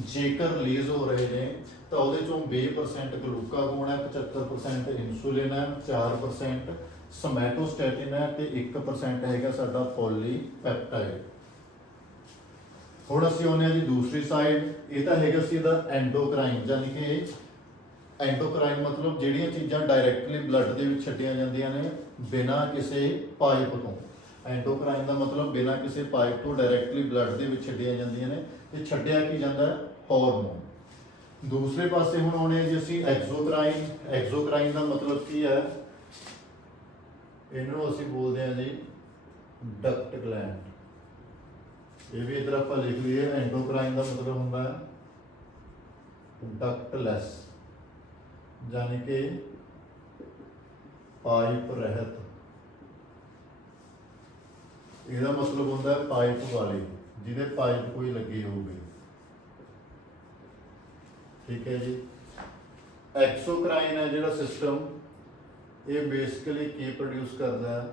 ਜੇਕਰ ਰਿਲੀਜ਼ ਹੋ ਰਹੇ ਨੇ ਤਾਂ ਉਹਦੇ ਚੋਂ 20% ਗਲੂਕਾਗੋਨ ਹੈ, 75% ਇਨਸੂਲਿਨ ਹੈ, 4% ਸਮੈਟੋਸਟੈਟਿਨ ਹੈ ਤੇ 1% ਹੈਗਾ ਸਾਡਾ ਪੋਲੀਪੈਪਟਾਈਡ। ਹੁਣ ਅਸੀਂ ਆਉਂਦੇ ਹਾਂ ਜੀ ਦੂਸਰੀ ਸਾਈਡ। ਇਹ ਤਾਂ ਹੈਗਾ ਸੀ ਇਹਦਾ ਐਂਡੋਕਰਾਈਨ, ਯਾਨੀ ਕਿ ਐਂਡੋਕਰਾਈਨ ਮਤਲਬ ਜਿਹੜੀਆਂ ਚੀਜ਼ਾਂ ਡਾਇਰੈਕਟਲੀ ਬਲੱਡ ਦੇ ਵਿੱਚ ਛੱਡੀਆਂ ਜਾਂਦੀਆਂ ਨੇ ਬਿਨਾਂ ਕਿਸੇ ਪਾਈਪ ਤੋਂ। ਐਂਡੋਕਰਾਈਨ ਦਾ ਮਤਲਬ ਬਿਨਾਂ ਕਿਸੇ ਪਾਈਪ ਤੋਂ ਡਾਇਰੈਕਟਲੀ ਬਲੱਡ ਦੇ ਵਿੱਚ ਛੱਡੀਆਂ ਜਾਂਦੀਆਂ ਨੇ ਤੇ ਛੱਡਿਆ ਕੀ ਜਾਂਦਾ ਹਾਰਮੋਨ। ਦੂਸਰੇ ਪਾਸੇ ਹੁਣ ਆਉਣੇ ਆ ਜੀ ਅਸੀਂ ਐਕਸੋਕਰਾਈਨ। ਐਕਸੋਕਰਾਈਨ ਦਾ ਮਤਲਬ ਕੀ ਹੈ, ਇਹਨੂੰ ਅਸੀਂ ਬੋਲਦੇ ਹਾਂ ਜੀ ਡਕਟ ਗਲੈਂਡ। ਇਹ ਵੀ ਇਧਰ ਆਪਾਂ ਲਿਖ ਲਈਏ। ਐਂਡੋਕਰਾਈਨ ਦਾ ਮਤਲਬ ਹੁੰਦਾ ਹੈ ਡਕਟਲੈਸ, ਯਾਨੀ ਕਿ ਪਾਈਪ ਰਹਿਤ। ਇਹਦਾ ਮਤਲਬ ਹੁੰਦਾ ਹੈ ਪਾਈਪ ਵਾਲੇ, ਜਿਹਦੇ ਪਾਈਪ ਕੋਈ ਲੱਗੀ ਹੋਊਗੀ। ਠੀਕ ਹੈ ਜੀ। ਐਕਸੋਕਰਾਈਨ ਹੈ ਜਿਹੜਾ ਸਿਸਟਮ, ਇਹ ਬੇਸਿਕਲੀ ਕੀ ਪ੍ਰੋਡਿਊਸ ਕਰਦਾ ਹੈ,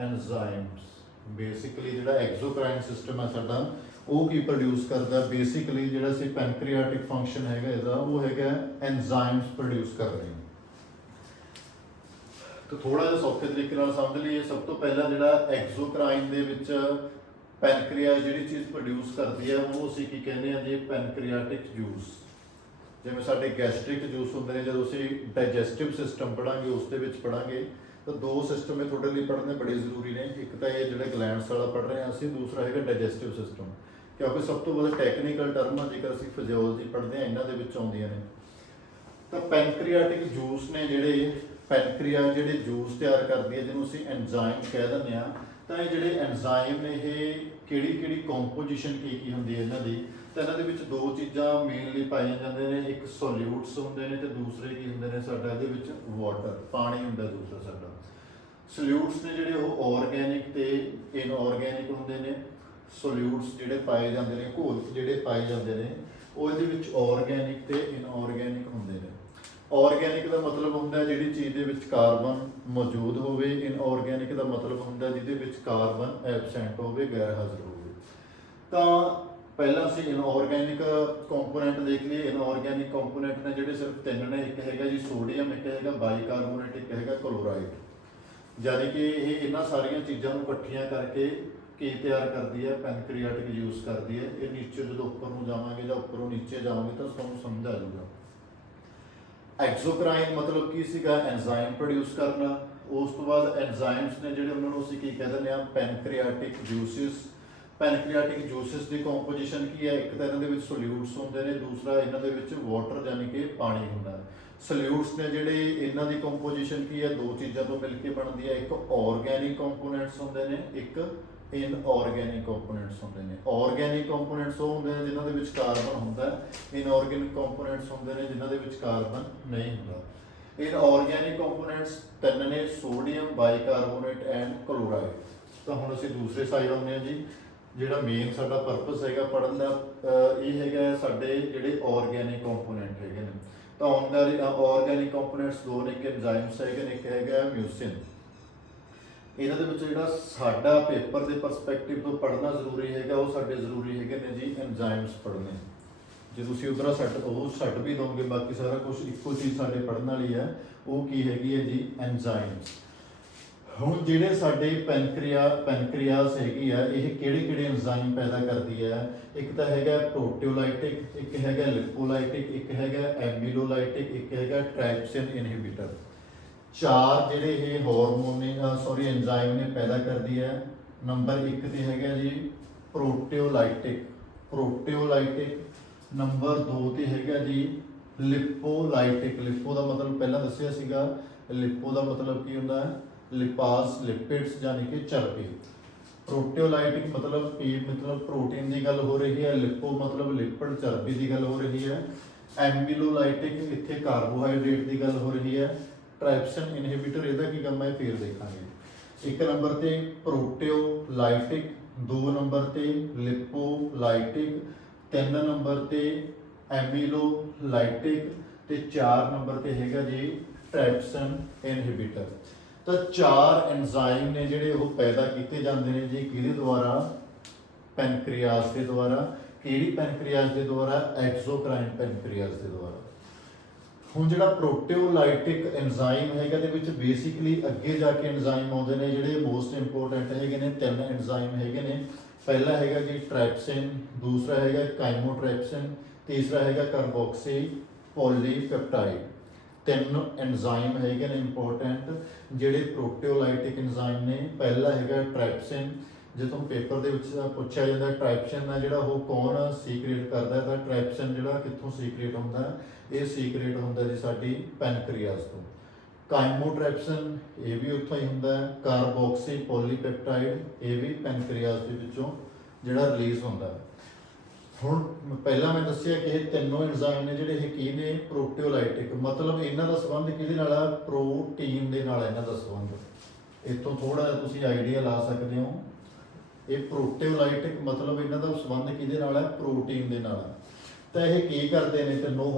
ਐਂਜ਼ਾਈਮਸ। ਬੇਸਿਕਲੀ ਜਿਹੜਾ ਐਕਸੋਕਰਾਈਨ ਸਿਸਟਮ ਹੈ ਸਾਡਾ ਉਹ ਕੀ ਪ੍ਰੋਡਿਊਸ ਕਰਦਾ, ਬੇਸਿਕਲੀ ਜਿਹੜਾ ਸੀ ਪੈਨਕ੍ਰੀਆਟਿਕ ਫੰਕਸ਼ਨ ਹੈਗਾ ਇਹਦਾ ਉਹ ਹੈਗਾ ਐਂਜ਼ਾਈਮਸ ਪ੍ਰੋਡਿਊਸ ਕਰ ਰਹੇ ਨੇ। ਤਾਂ ਥੋੜਾ ਜਿਹਾ ਸੌਖੇ ਤਰੀਕੇ ਨਾਲ ਸਮਝ ਲਈਏ। ਸਭ ਤੋਂ ਪਹਿਲਾਂ ਜਿਹੜਾ ਐਕਸੋਕਰਾਈਨ ਦੇ ਵਿੱਚ ਪੈਨਕ੍ਰੀਆ ਜਿਹੜੀ ਚੀਜ਼ ਪ੍ਰੋਡਿਊਸ ਕਰਦੀ ਹੈ ਉਹ ਅਸੀਂ ਕੀ ਕਹਿੰਦੇ ਆ ਜੀ, ਪੈਨਕ੍ਰੀਆਟਿਕ ਜੂਸ। ਜਿਵੇਂ ਸਾਡੇ ਗੈਸਟ੍ਰਿਕ ਜੂਸ ਹੁੰਦੇ ਨੇ, ਜਦੋਂ ਅਸੀਂ ਡਾਈਜੈਸਟਿਵ ਸਿਸਟਮ ਪੜਾਂਗੇ ਉਸ ਦੇ ਵਿੱਚ ਪੜਾਂਗੇ ਤਾਂ ਦੋ ਸਿਸਟਮ ਇਹ ਤੁਹਾਡੇ ਲਈ ਪੜ੍ਹਨੇ ਬੜੇ ਜ਼ਰੂਰੀ ਨੇ। ਇੱਕ ਤਾਂ ਇਹ ਜਿਹੜਾ ਗਲੈਂਡਸ ਵਾਲਾ ਪੜ੍ਹ ਰਹੇ ਹਾਂ ਅਸੀਂ, ਦੂਸਰਾ ਹੈਗਾ ਡਾਈਜੈਸਟਿਵ ਸਿਸਟਮ, ਕਿਉਂਕਿ ਸਭ ਤੋਂ ਵੱਧ ਟੈਕਨੀਕਲ ਟਰਮਾਂ ਜੇਕਰ ਅਸੀਂ ਫਿਜ਼ੀਓਲੋਜੀ ਪੜ੍ਹਦੇ ਹਾਂ ਇਹਨਾਂ ਦੇ ਵਿੱਚ ਆਉਂਦੀਆਂ ਨੇ। ਤਾਂ ਪੈਨਕ੍ਰੀਆਟਿਕ ਜੂਸ ਨੇ ਜਿਹੜੇ, ਪੈਨਕ੍ਰੀਆ ਜਿਹੜੇ ਜੂਸ ਤਿਆਰ ਕਰਦੀ ਹੈ ਜਿਹਨੂੰ ਅਸੀਂ ਐਂਜ਼ਾਈਮ ਕਹਿ ਦਿੰਦੇ ਹਾਂ। ਤਾਂ ਇਹ ਜਿਹੜੇ ਐਂਜ਼ਾਈਮ ਨੇ ਇਹ ਕਿਹੜੀ ਕਿਹੜੀ ਕੰਪੋਜੀਸ਼ਨ ਕੀ ਹੁੰਦੀ ਹੈ ਇਹਨਾਂ ਦੀ, ਤਾਂ ਇਹਨਾਂ ਦੇ ਵਿੱਚ ਦੋ ਚੀਜ਼ਾਂ ਮੇਨਲੀ ਪਾਈਆਂ ਜਾਂਦੇ ਨੇ। ਇੱਕ ਸੋਲਿਊਟਸ ਹੁੰਦੇ ਨੇ ਤੇ ਦੂਸਰੇ ਕੀ ਹੁੰਦੇ ਨੇ ਸਾਡਾ ਇਹਦੇ ਵਿੱਚ ਵਾਟਰ, ਪਾਣੀ ਹੁੰਦਾ ਦੂਸਰਾ ਸਾਡਾ। ਸੋਲਿਊਟਸ ਨੇ ਜਿਹੜੇ ਉਹ ਆਰਗੈਨਿਕ ਤੇ ਇਨਆਰਗੈਨਿਕ ਹੁੰਦੇ ਨੇ। ਸੋਲਿਊਟਸ ਜਿਹੜੇ ਪਾਏ ਜਾਂਦੇ ਨੇ, ਘੋਲ ਜਿਹੜੇ ਪਾਏ ਜਾਂਦੇ ਨੇ ਉਹ ਇਹਦੇ ਵਿੱਚ ਆਰਗੈਨਿਕ ਤੇ ਇਨਆਰਗੈਨਿਕ ਹੁੰਦੇ ਨੇ। ਆਰਗੈਨਿਕ ਦਾ ਮਤਲਬ ਹੁੰਦਾ ਜਿਹੜੀ ਚੀਜ਼ ਦੇ ਵਿੱਚ ਕਾਰਬਨ ਮੌਜੂਦ ਹੋਵੇ, ਇਨਆਰਗੈਨਿਕ ਦਾ ਮਤਲਬ ਹੁੰਦਾ ਜਿਹਦੇ ਵਿੱਚ ਕਾਰਬਨ ਐਬਸੈਂਟ ਹੋਵੇ, ਗੈਰ ਹਾਜ਼ਰ ਹੋਵੇ। ਤਾਂ ਪਹਿਲਾਂ ਅਸੀਂ ਇਨਆਰਗੈਨਿਕ ਕੰਪੋਨੈਂਟ ਦੇਖ ਲਈਏ। ਇਨਆਰਗੈਨਿਕ ਕੰਪੋਨੈਂਟ ਨੇ ਜਿਹੜੇ ਸਿਰਫ ਤਿੰਨ ਨੇ। ਇੱਕ ਹੈਗਾ ਜੀ ਸੋਡੀਅਮ, ਇੱਕ ਹੈਗਾ ਬਾਈਕਾਰਬੋਨੇਟ, ਇੱਕ ਹੈਗਾ ਕਲੋਰਾਈਡ। ਯਾਨੀ ਕਿ ਇਹ ਇਹਨਾਂ ਸਾਰੀਆਂ ਚੀਜ਼ਾਂ ਨੂੰ ਇਕੱਠੀਆਂ ਕਰਕੇ ਕੀ ਤਿਆਰ ਕਰਦੀ ਹੈ, ਪੈਨਕ੍ਰੀਆਟਿਕ ਜੂਸ ਕਰਦੀ ਹੈ। ਇਹ ਨੀਚੇ ਜਦੋਂ ਉੱਪਰ ਨੂੰ ਜਾਵਾਂਗੇ ਜਾਂ ਉੱਪਰੋਂ ਨੀਚੇ ਜਾਵਾਂਗੇ ਤਾਂ ਤੁਹਾਨੂੰ ਸਮਝ ਆ ਜਾਊਗਾ। ਐਕਸੋਕਰਾਈਨ ਮਤਲਬ ਕੀ ਸੀਗਾ, ਐਂਜ਼ਾਈਮ ਪ੍ਰੋਡਿਊਸ ਕਰਨਾ। ਉਸ ਤੋਂ ਬਾਅਦ ਐਂਜ਼ਾਈਮਸ ਨੇ ਜਿਹੜੇ ਉਹਨਾਂ ਨੂੰ ਅਸੀਂ ਕੀ ਕਹਿ ਦਿੰਦੇ ਹਾਂ, ਪੈਨਕ੍ਰੀਆਟਿਕ ਜੂਸਿਸ। ਪੈਨਕ੍ਰੀਆਟਿਕ ਜੂਸਿਸ ਦੀ ਕੰਪੋਜੀਸ਼ਨ ਕੀ ਹੈ, ਇੱਕ ਤਾਂ ਇਹਨਾਂ ਦੇ ਵਿੱਚ ਸੋਲਿਊਟਸ ਹੁੰਦੇ ਨੇ, ਦੂਸਰਾ ਇਹਨਾਂ ਦੇ ਵਿੱਚ ਵਾਟਰ ਯਾਨੀ ਕਿ ਪਾਣੀ ਹੁੰਦਾ। ਸੋਲਿਊਟਸ ਨੇ ਜਿਹੜੇ ਇਹਨਾਂ ਦੀ ਕੰਪੋਜੀਸ਼ਨ ਕੀ ਹੈ, ਦੋ ਚੀਜ਼ਾਂ ਤੋਂ ਮਿਲ ਕੇ ਬਣਦੀ ਹੈ। ਇੱਕ ਆਰਗੈਨਿਕ ਕੰਪੋਨੈਂਟਸ ਹੁੰਦੇ ਨੇ, ਇੱਕ ਇਨਆਰਗੈਨਿਕ ਕੰਪੋਨੈਂਟਸ ਹੁੰਦੇ ਨੇ। ਆਰਗੈਨਿਕ ਕੰਪੋਨੈਂਟਸ ਉਹ ਹੁੰਦੇ ਨੇ ਜਿਨ੍ਹਾਂ ਦੇ ਵਿੱਚ ਕਾਰਬਨ ਹੁੰਦਾ ਹੈ। ਇਨਆਰਗੈਨਿਕ ਕੰਪੋਨੈਂਟਸ ਹੁੰਦੇ ਨੇ ਜਿਨ੍ਹਾਂ ਦੇ ਵਿੱਚ ਕਾਰਬਨ ਨਹੀਂ ਹੁੰਦਾ। ਇਨਆਰਗੈਨਿਕ ਕੰਪੋਨੈਂਟਸ ਤਿੰਨ ਨੇ, ਸੋਡੀਅਮ, ਬਾਈਕਾਰਬੋਨੇਟ ਐਂਡ ਕਲੋਰਾਈਡ। ਤਾਂ ਹੁਣ ਅਸੀਂ ਦੂਸਰੇ ਸਾਈਡ ਆਉਂਦੇ ਹਾਂ ਜੀ। ਜਿਹੜਾ ਮੇਨ ਸਾਡਾ ਪਰਪਸ ਹੈਗਾ ਪੜ੍ਹਨ ਦਾ ਇਹ ਹੈਗਾ ਸਾਡੇ ਜਿਹੜੇ ਆਰਗੈਨਿਕ ਕੰਪੋਨੈਂਟ ਹੈਗੇ ਨੇ। ਤਾਂ ਆਰਗੈਨਿਕ ਕੰਪੋਨੈਂਟਸ ਦੋ ਨੇ, ਇੱਕ ਐਂਜ਼ਾਈਮਸ ਹੈਗੇ ਨੇ, ਇੱਕ ਹੈਗਾ ਮਿਊਸਿਨ। ਇਹਨਾਂ ਦੇ ਵਿੱਚ ਜਿਹੜਾ ਸਾਡਾ ਪੇਪਰ ਦੇ ਪਰਸਪੈਕਟਿਵ ਤੋਂ ਪੜ੍ਹਨਾ ਜ਼ਰੂਰੀ ਹੈਗਾ ਉਹ ਸਾਡੇ ਜ਼ਰੂਰੀ ਹੈਗੇ ਨੇ ਜੀ ਐਂਜ਼ਾਈਮਸ ਪੜ੍ਹਨੇ। ਜੇ ਤੁਸੀਂ ਉਧਰ ਉਹ ਛੱਡ ਵੀ ਦੋਗੇ ਬਾਕੀ ਸਾਰਾ ਕੁਝ ਇੱਕੋ ਚੀਜ਼ ਸਾਡੇ ਪੜ੍ਹਨ ਵਾਲੀ ਹੈ, ਉਹ ਕੀ ਹੈਗੀ ਹੈ ਜੀ, ਐਂਜ਼ਾਈਮਸ। ਹੁਣ ਜਿਹੜੇ ਸਾਡੇ ਪੈਨਕ੍ਰੀਆਸ ਹੈਗੀ ਆ ਇਹ ਕਿਹੜੇ ਐਂਜ਼ਾਈਮ ਪੈਦਾ ਕਰਦੀ ਹੈ। ਇੱਕ ਤਾਂ ਹੈਗਾ ਪ੍ਰੋਟੀਓਲਾਈਟਿਕ, ਇੱਕ ਹੈਗਾ ਲਿਪੋਲਾਈਟਿਕ, ਇੱਕ ਹੈਗਾ ਐਮਿਲੋਲਾਈਟਿਕ, ਇੱਕ ਹੈਗਾ ਟ੍ਰਾਈਪਸਿਨ ਇਨਹਿਬਿਟਰ। ਚਾਰ ਜਿਹੜੇ ਇਹ ਹਾਰਮੋਨ ਨੇ ਐਂਜ਼ਾਈਮ ਨੇ ਪੈਦਾ ਕਰਦੀ ਹੈ। ਨੰਬਰ 1 ਤੇ ਹੈਗਾ ਜੀ ਪ੍ਰੋਟੀਓਲਾਈਟਿਕ। ਨੰਬਰ 2 ਤੇ ਹੈਗਾ ਜੀ ਲਿਪੋਲਾਈਟਿਕ। ਲਿਪੋ ਦਾ ਮਤਲਬ ਪਹਿਲਾਂ ਦੱਸਿਆ ਸੀਗਾ, ਲਿਪੋ ਦਾ ਮਤਲਬ ਕੀ ਹੁੰਦਾ ਹੈ, ਲਿਪਾਸ, ਲਿਪਿਡਸ ਯਾਨੀ ਕਿ ਚਰਬੀ। ਪ੍ਰੋਟੀਓਲਾਈਟਿਕ ਮਤਲਬ ਪ੍ਰੋਟੀਨ ਦੀ ਗੱਲ ਹੋ ਰਹੀ ਹੈ, ਲਿਪੋ ਮਤਲਬ ਲਿਪਿਡ ਚਰਬੀ ਦੀ ਗੱਲ ਹੋ ਰਹੀ ਹੈ। ਐਮਿਲੋਲਾਈਟਿਕ ਇੱਥੇ ਕਾਰਬੋਹਾਈਡਰੇਟ ਦੀ ਗੱਲ ਹੋ ਰਹੀ ਹੈ। ਟ੍ਰਾਈਪਸਿਨ ਇਨਹਿਬਿਟਰ ਇਹਦਾ ਕੀ ਕੰਮ ਹੈ ਫਿਰ ਦੇਖਾਂਗੇ। ਇੱਕ ਨੰਬਰ ਤੇ ਪ੍ਰੋਟੀਓਲਾਈਟਿਕ 2 ਨੰਬਰ ਤੇ ਲਿਪੋਲਾਈਟਿਕ, 3 ਨੰਬਰ ਤੇ ਐਮੀਲੋਲਾਈਟਿਕ ਤੇ 4 ਨੰਬਰ ਤੇ ਹੈਗਾ ਜੀ ਟ੍ਰਿਪਸਿਨ ਇਨਹਿਬਿਟਰ। ਤਾਂ 4 ਐਂਜ਼ਾਈਮ ਨੇ ਜਿਹੜੇ ਉਹ ਪੈਦਾ ਕੀਤੇ ਜਾਂਦੇ ਨੇ ਜੀ ਕਿਹਦੇ ਦੁਆਰਾ? ਪੈਨਕ੍ਰੀਆਸ ਦੇ ਦੁਆਰਾ। ਕਿਹੜੀ ਪੈਨਕ੍ਰੀਆਸ ਦੇ ਦੁਆਰਾ? ਐਕਸੋਕਰਾਈਨ ਪੈਨਕ੍ਰੀਆਸ ਦੇ ਦੁਆਰਾ। ਹੁਣ ਜਿਹੜਾ ਪ੍ਰੋਟੀਓਲਾਈਟਿਕ ਐਂਜ਼ਾਈਮ ਹੈਗਾ ਦੇ ਵਿੱਚ ਬੇਸਿਕਲੀ ਅੱਗੇ ਜਾ ਕੇ ਐਂਜ਼ਾਈਮ ਆਉਂਦੇ ਨੇ ਜਿਹੜੇ ਮੋਸਟ ਇੰਪੋਰਟੈਂਟ ਹੈਗੇ ਨੇ। 3 ਐਂਜ਼ਾਈਮ ਹੈਗੇ ਨੇ। ਪਹਿਲਾ ਹੈਗਾ ਜੀ ਟ੍ਰਿਪਸਿਨ, ਦੂਸਰਾ ਹੈਗਾ ਕਾਈਮੋਟ੍ਰਿਪਸਿਨ, ਤੀਸਰਾ ਹੈਗਾ ਕਾਰਬੋਕਸੀ ਪੋਲੀਪੈਪਟਾਈਡ। 3 ਐਂਜ਼ਾਈਮ ਹੈਗੇ ਨੇ ਇੰਪੋਰਟੈਂਟ ਜਿਹੜੇ ਪ੍ਰੋਟੀਓਲਾਈਟਿਕ ਐਂਜ਼ਾਈਮ ਨੇ। ਪਹਿਲਾ ਹੈਗਾ ਟ੍ਰਿਪਸਿਨ। ਜੇ ਤੁਹਾਨੂੰ ਪੇਪਰ ਦੇ ਵਿੱਚ ਪੁੱਛਿਆ ਜਾਂਦਾ ਟ੍ਰਿਪਸਿਨ ਹੈ ਜਿਹੜਾ ਉਹ ਕੌਣ ਸੀਕ੍ਰੇਟ ਕਰਦਾ, ਤਾਂ ਟ੍ਰਿਪਸਿਨ ਜਿਹੜਾ ਕਿੱਥੋਂ ਸੀਕ੍ਰੇਟ ਹੁੰਦਾ? ਇਹ ਸੀਕ੍ਰੇਟ ਹੁੰਦਾ ਜੀ ਸਾਡੀ ਪੈਨਕ੍ਰੀਆਸ ਤੋਂ। ਕਾਈਮੋਟ੍ਰਿਪਸਿਨ ਇਹ ਵੀ ਉੱਥੋਂ ਹੀ ਹੁੰਦਾ ਹੈ। ਕਾਰਬੋਕਸੀ ਪੋਲੀਪੈਪਟਾਈਡ ਇਹ ਵੀ ਪੈਨਕ੍ਰੀਆਸ ਦੇ ਵਿੱਚੋਂ ਜਿਹੜਾ ਰਿਲੀਜ਼ ਹੁੰਦਾ ਹੈ। ਹੁਣ ਪਹਿਲਾਂ ਮੈਂ ਦੱਸਿਆ ਕਿ ਇਹ ਤਿੰਨੋਂ ਐਂਜ਼ਾਈਮ ਨੇ ਜਿਹੜੇ ਇਹ ਕੀ ਨੇ? ਪ੍ਰੋਟੀਓਲਾਈਟਿਕ। ਮਤਲਬ ਇਹਨਾਂ ਦਾ ਸੰਬੰਧ ਕਿਹਦੇ ਨਾਲ ਆ? ਪ੍ਰੋਟੀਨ ਦੇ ਨਾਲ ਇਹਨਾਂ ਦਾ ਸੰਬੰਧ। ਇੱਥੋਂ ਥੋੜਾ ਜਿਹਾ ਤੁਸੀਂ ਆਈਡੀਆ ਲਾ ਸਕਦੇ ਹੋ। ਇਹ ਪ੍ਰੋਟੀਓਲਾਈਟਿਕ ਮਤਲਬ ਇਹਨਾਂ ਦਾ ਸੰਬੰਧ ਕਿਹਦੇ ਨਾਲ ਹੈ? ਪ੍ਰੋਟੀਨ ਦੇ ਨਾਲ। ਤਾਂ ਇਹ ਕੀ ਕਰਦੇ ਨੇ? ਤਿੰਨੋਂ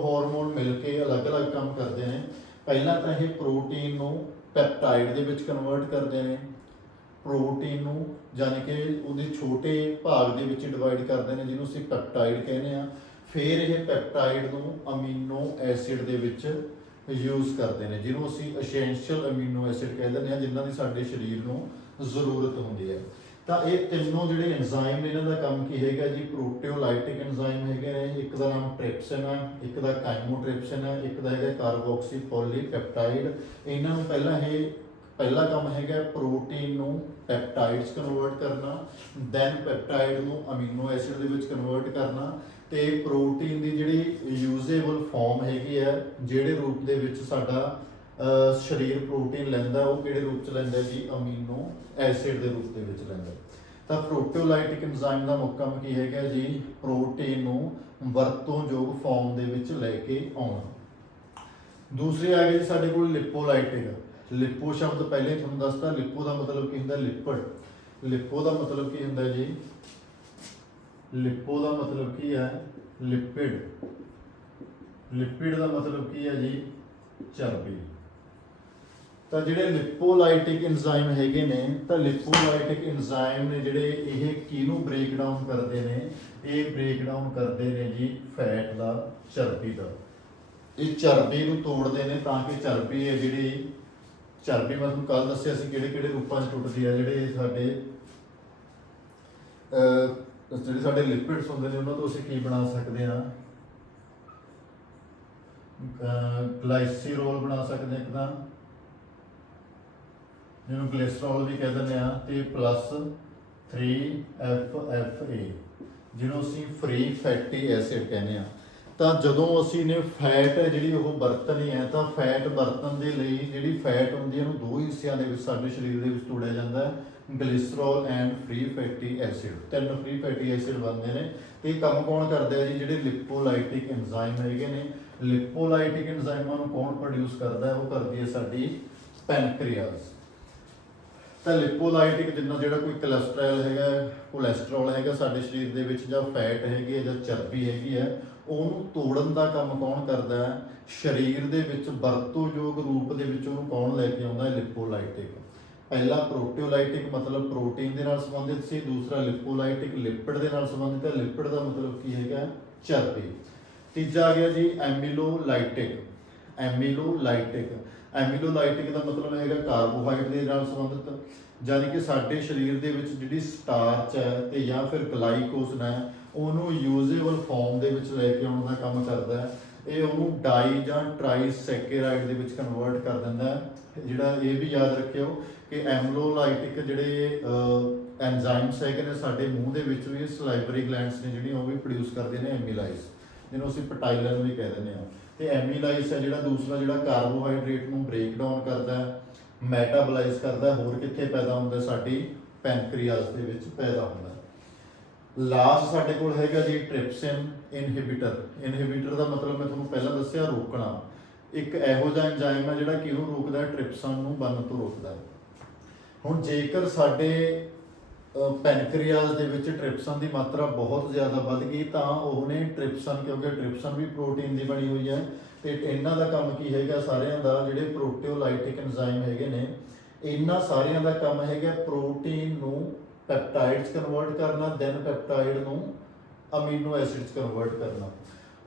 ਹਾਰਮੋਨ ਮਿਲ ਕੇ ਅਲੱਗ-ਅਲੱਗ ਕੰਮ ਕਰਦੇ ਨੇ। ਪਹਿਲਾਂ ਤਾਂ ਇਹ ਪ੍ਰੋਟੀਨ ਨੂੰ ਪੈਪਟਾਈਡ ਦੇ ਵਿੱਚ ਕਨਵਰਟ ਕਰਦੇ ਨੇ। ਪ੍ਰੋਟੀਨ ਨੂੰ ਯਾਨੀ ਕਿ ਉਹਦੇ ਛੋਟੇ ਭਾਗ ਦੇ ਵਿੱਚ ਡਿਵਾਈਡ ਕਰਦੇ ਨੇ ਜਿਹਨੂੰ ਅਸੀਂ ਪੈਪਟਾਈਡ ਕਹਿੰਦੇ ਆ। ਫਿਰ ਇਹ ਪੈਪਟਾਈਡ ਨੂੰ ਅਮੀਨੋ ਐਸਿਡ ਦੇ ਵਿੱਚ ਯੂਜ਼ ਕਰਦੇ ਨੇ ਜਿਹਨੂੰ ਅਸੀਂ ਐਸੈਂਸ਼ੀਅਲ ਅਮੀਨੋ ਐਸਿਡ ਕਹਿ ਦਿੰਦੇ ਆ, ਜਿਨ੍ਹਾਂ ਦੀ ਸਾਡੇ ਸਰੀਰ ਨੂੰ ਜ਼ਰੂਰਤ ਹੁੰਦੀ ਹੈ। ਤਾਂ ਇਹ ਤਿੰਨੋਂ ਜਿਹੜੇ ਐਂਜ਼ਾਈਮ ਨੇ ਇਹਨਾਂ ਦਾ ਕੰਮ ਕੀ ਹੈਗਾ ਜੀ? ਪ੍ਰੋਟੀਓਲਾਈਟਿਕ ਐਂਜ਼ਾਈਮ ਹੈਗੇ ਨੇ। ਇੱਕ ਦਾ ਨਾਮ ਟ੍ਰਿਪਸਿਨ ਹੈ, ਇੱਕ ਦਾ ਕਾਈਮੋਟ੍ਰਿਪਸਿਨ ਹੈ, ਇੱਕ ਦਾ ਹੈਗਾ ਕਾਰਬੋਕਸੀ ਪੋਲੀਪੈਪਟਾਈਡ। ਇਹਨਾਂ ਨੂੰ ਪਹਿਲਾ ਕੰਮ ਹੈਗਾ ਪ੍ਰੋਟੀਨ ਨੂੰ ਪੈਪਟਾਈਡਸ ਕਨਵਰਟ ਕਰਨਾ, ਦੈਨ ਪੈਪਟਾਈਡ ਨੂੰ ਅਮੀਨੋ ਐਸਿਡ ਦੇ ਵਿੱਚ ਕਨਵਰਟ ਕਰਨਾ, ਤੇ ਪ੍ਰੋਟੀਨ ਦੀ ਜਿਹੜੀ ਯੂਜ਼ੇਬਲ ਫਾਰਮ ਹੈਗੀ ਹੈ ਜਿਹੜੇ ਰੂਪ ਦੇ ਵਿੱਚ ਸਾਡਾ ਸਰੀਰ ਪ੍ਰੋਟੀਨ ਲੈਂਦਾ ਉਹ ਕਿਹੜੇ ਰੂਪ ਚ ਲੈਂਦਾ ਜੀ? ਅਮੀਨੋ ਐਸਿਡ ਦੇ ਰੂਪ ਦੇ ਵਿੱਚ ਲੈਂਦਾ। ਤਾਂ ਪ੍ਰੋਟੀਓਲਾਈਟਿਕ ਐਂਜ਼ਾਈਮ ਦਾ ਮੁੱਖ ਕੰਮ ਕੀ ਹੈਗਾ ਜੀ? ਪ੍ਰੋਟੀਨ ਨੂੰ ਵਰਤੋਂਯੋਗ ਫਾਰਮ ਦੇ ਵਿੱਚ ਲੈ ਕੇ ਆਉਣਾ। ਦੂਸਰੇ ਆ ਗਏ ਜੀ ਸਾਡੇ ਕੋਲ ਲਿਪੋਲਾਈਟਿਕ। ਲਿਪੋ ਸ਼ਬਦ ਪਹਿਲੇ ਤੁਹਾਨੂੰ ਦੱਸਤਾ। ਲਿਪੋ ਦਾ ਮਤਲਬ ਕੀ ਹੁੰਦਾ? ਲਿਪਿਡ। ਲਿਪੋ ਦਾ ਮਤਲਬ ਕੀ ਹੁੰਦਾ ਜੀ? ਲਿਪੋ ਦਾ ਮਤਲਬ ਕੀ ਹੈ? ਲਿਪਿਡ। ਲਿਪਿਡ ਦਾ ਮਤਲਬ ਕੀ ਹੈ ਜੀ? ਚਰਬੀ। ਤਾਂ ਜਿਹੜੇ ਲਿਪੋਲਾਈਟਿਕ ਐਂਜ਼ਾਈਮ ਹੈਗੇ ਨੇ, ਤਾਂ ਲਿਪੋਲਾਈਟਿਕ ਐਂਜ਼ਾਈਮ ਨੇ ਜਿਹੜੇ ਇਹ ਕਿਹਨੂੰ ਬ੍ਰੇਕ ਡਾਊਨ ਕਰਦੇ ਨੇ? ਇਹ ਬ੍ਰੇਕ ਡਾਊਨ ਕਰਦੇ ਨੇ ਜੀ ਫੈਟ ਦਾ, ਚਰਬੀ ਦਾ। ਇਹ ਚਰਬੀ ਨੂੰ ਤੋੜਦੇ ਨੇ ਤਾਂ ਕਿ ਚਰਬੀ ਹੈ ਜਿਹੜੀ ਚਰਬੀ ਮੈਂ ਤੁਹਾਨੂੰ ਕੱਲ ਦੱਸਿਆ ਸੀ ਕਿਹੜੇ ਕਿਹੜੇ ਰੂਪਾਂ 'ਚ ਟੁੱਟਦੀ ਹੈ। ਜਿਹੜੇ ਸਾਡੇ ਲਿਪਿਡਸ ਹੁੰਦੇ ਨੇ ਉਹਨਾਂ ਤੋਂ ਅਸੀਂ ਕੀ ਬਣਾ ਸਕਦੇ ਹਾਂ? ਗਲਾਈਸੀਰੋਲ ਬਣਾ ਸਕਦੇ ਹਾਂ ਇੱਕ ਤਾਂ, ਜਿਹਨੂੰ ਗਲਿਸਰੋਲ ਵੀ ਕਹਿ ਦਿੰਦੇ ਆ, ਤੇ ਪਲੱਸ 3FFA ਜਿਹਨੂੰ ਅਸੀਂ ਫ੍ਰੀ ਫੈਟੀ ਐਸਿਡ ਕਹਿੰਦੇ ਆ। ਤਾਂ ਜਦੋਂ ਅਸੀਂ ਨੇ ਫੈਟ ਹੈ ਜਿਹੜੀ ਉਹ ਵਰਤਣੀ ਹੈ, ਤਾਂ ਫੈਟ ਵਰਤਣ ਦੇ ਲਈ ਜਿਹੜੀ ਫੈਟ ਹੁੰਦੀ ਹੈ ਉਹਨੂੰ 2 ਹਿੱਸਿਆਂ ਦੇ ਵਿੱਚ ਸਾਡੇ ਸਰੀਰ ਦੇ ਵਿੱਚ ਤੋੜਿਆ ਜਾਂਦਾ ਹੈ, glycerol and free fatty acid. 3 free fatty acid ਬਣਦੇ ਨੇ। ਤੇ ਕੰਮ ਕੌਣ ਕਰਦਾ ਹੈ ਜੀ? ਜਿਹੜੇ ਲਿਪੋਲਾਈਟਿਕ ਐਂਜ਼ਾਈਮ ਹੈਗੇ ਨੇ। ਲਿਪੋਲਾਈਟਿਕ ਐਂਜ਼ਾਈਮਾਂ ਨੂੰ ਕੌਣ ਪ੍ਰੋਡਿਊਸ ਕਰਦਾ ਹੈ? ਉਹ ਕਰਦੀ ਹੈ ਸਾਡੀ ਪੈਨਕ੍ਰੀਆਸ। ਤਾਂ ਲਿਪੋਲਾਈਟਿਕ ਜਿੰਨਾ ਜਿਹੜਾ ਕੋਈ ਕੋਲੈਸਟਰੋਲ ਹੈਗਾ ਸਾਡੇ ਸਰੀਰ ਦੇ ਵਿੱਚ, ਜਾਂ ਫੈਟ ਹੈਗੀ ਹੈ, ਜਾਂ ਚਰਬੀ ਹੈਗੀ ਹੈ, ਉਹਨੂੰ ਤੋੜਨ ਦਾ ਕੰਮ ਕੌਣ ਕਰਦਾ ਹੈ? ਸਰੀਰ ਦੇ ਵਿੱਚ ਵਰਤੋਂਯੋਗ ਰੂਪ ਦੇ ਵਿੱਚ ਉਹਨੂੰ ਕੌਣ ਲੈ ਕੇ ਆਉਂਦਾ ਹੈ? ਲਿਪੋਲਾਈਟਿਕ। ਪਹਿਲਾ ਪ੍ਰੋਟੀਓਲਾਈਟਿਕ ਮਤਲਬ ਪ੍ਰੋਟੀਨ ਦੇ ਨਾਲ ਸੰਬੰਧਿਤ ਸੀ। ਦੂਸਰਾ ਲਿਪੋਲਾਈਟਿਕ ਲਿਪਿਡ ਦੇ ਨਾਲ ਸੰਬੰਧਿਤ ਹੈ। ਲਿਪਿਡ ਦਾ ਮਤਲਬ ਕੀ ਹੈਗਾ? ਚਰਬੀ। ਤੀਜਾ ਆ ਗਿਆ ਜੀ ਐਮੀਲੋਲਾਈਟਿਕ। ਐਮੀਲੋਲਾਈਟਿਕ ਦਾ ਮਤਲਬ ਹੈਗਾ ਕਾਰਬੋਹਾਈਡਰੇਟ ਦੇ ਨਾਲ ਸੰਬੰਧਿਤ, ਯਾਨੀ ਕਿ ਸਾਡੇ ਸਰੀਰ ਦੇ ਵਿੱਚ ਜਿਹੜੀ ਸਟਾਰਚ ਹੈ ਤੇ ਜਾਂ ਫਿਰ ਗਲਾਈਕੋਜਨ ਹੈ ਉਹਨੂੰ ਯੂਜ਼ੇਬਲ ਫਾਰਮ ਦੇ ਵਿੱਚ ਲੈ ਕੇ ਆਉਣ ਦਾ ਕੰਮ ਕਰਦਾ ਹੈ। ਇਹ ਉਹਨੂੰ ਡਾਈ ਜਾਂ ਟ੍ਰਾਈਸੈਕੇਰਾਈਡ ਦੇ ਵਿੱਚ ਕਨਵਰਟ ਕਰ ਦਿੰਦਾ ਹੈ। ਜਿਹੜਾ ਇਹ ਵੀ ਯਾਦ ਰੱਖਿਓ ਕਿ ਐਮੀਲੋਲਾਈਟਿਕ ਜਿਹੜੇ ਐਂਜ਼ਾਈਮਸ ਹੈਗੇ ਨੇ ਸਾਡੇ ਮੂੰਹ ਦੇ ਵਿੱਚ ਵੀ ਸਲਾਈਵਰੀ ਗਲੈਂਡਸ ਨੇ ਜਿਹੜੀਆਂ ਉਹ ਵੀ ਪ੍ਰੋਡਿਊਸ ਕਰਦੇ ਨੇ ਐਮੀਲਾਈਜ਼, ਜਿਹਨੂੰ ਅਸੀਂ ਪਟਾਈਲਨ ਵੀ ਕਹਿ ਦਿੰਦੇ ਹਾਂ। ਤੇ ਐਮੀਲਾਈਜ਼ ਹੈ ਜਿਹੜਾ ਦੂਸਰਾ ਜਿਹੜਾ ਕਾਰਬੋਹਾਈਡਰੇਟ ਨੂੰ ਬ੍ਰੇਕ ਡਾਊਨ ਕਰਦਾ ਹੈ, ਮੈਟਾਬੋਲਾਈਜ਼ ਕਰਦਾ। ਹੋਰ ਕਿੱਥੇ ਪੈਦਾ ਹੁੰਦਾ? ਸਾਡੀ ਪੈਨਕ੍ਰੀਆਸ ਦੇ ਵਿੱਚ ਪੈਦਾ ਹੁੰਦਾ। ਲਾਸਟ ਸਾਡੇ ਕੋਲ ਹੈਗਾ ਜੀ ਟ੍ਰਿਪਸਿਨ ਇਨਹਿਬਿਟਰ। ਇਨਹਿਬਿਟਰ ਦਾ ਮਤਲਬ ਮੈਂ ਤੁਹਾਨੂੰ ਪਹਿਲਾਂ ਦੱਸਿਆ ਰੋਕਣਾ। ਇੱਕ ਇਹੋ ਜਿਹਾ ਐਂਜ਼ਾਈਮ ਹੈ ਜਿਹੜਾ ਕਿਹਨੂੰ ਰੋਕਦਾ? ਟ੍ਰਿਪਸਿਨ ਨੂੰ ਬਣਨ ਤੋਂ ਰੋਕਦਾ। ਹੁਣ ਜੇਕਰ ਸਾਡੇ ਪੈਨਕ੍ਰੀਆਸ ਦੇ ਵਿੱਚ ਟ੍ਰਿਪਸਨ ਦੀ ਮਾਤਰਾ ਬਹੁਤ ਜ਼ਿਆਦਾ ਵੱਧ ਗਈ, ਤਾਂ ਉਹਨੇ ਟ੍ਰਿਪਸਨ, ਕਿਉਂਕਿ ਟ੍ਰਿਪਸਨ ਵੀ ਪ੍ਰੋਟੀਨ ਦੀ ਬਣੀ ਹੋਈ ਹੈ, ਤੇ ਇਹਨਾਂ ਦਾ ਕੰਮ ਕੀ ਹੈਗਾ, ਸਾਰਿਆਂ ਦਾ ਜਿਹੜੇ ਪ੍ਰੋਟੀਓਲਾਈਟਿਕ ਐਂਜ਼ਾਈਮ ਹੈਗੇ ਨੇ, ਇਹਨਾਂ ਸਾਰਿਆਂ ਦਾ ਕੰਮ ਹੈਗਾ ਪ੍ਰੋਟੀਨ ਨੂੰ ਪੈਪਟਾਈਡਸ ਕਨਵਰਟ ਕਰਨਾ, ਦੈਨ ਪੈਪਟਾਈਡ ਨੂੰ ਅਮੀਨੋ ਐਸਿਡਸ ਕਨਵਰਟ ਕਰਨਾ।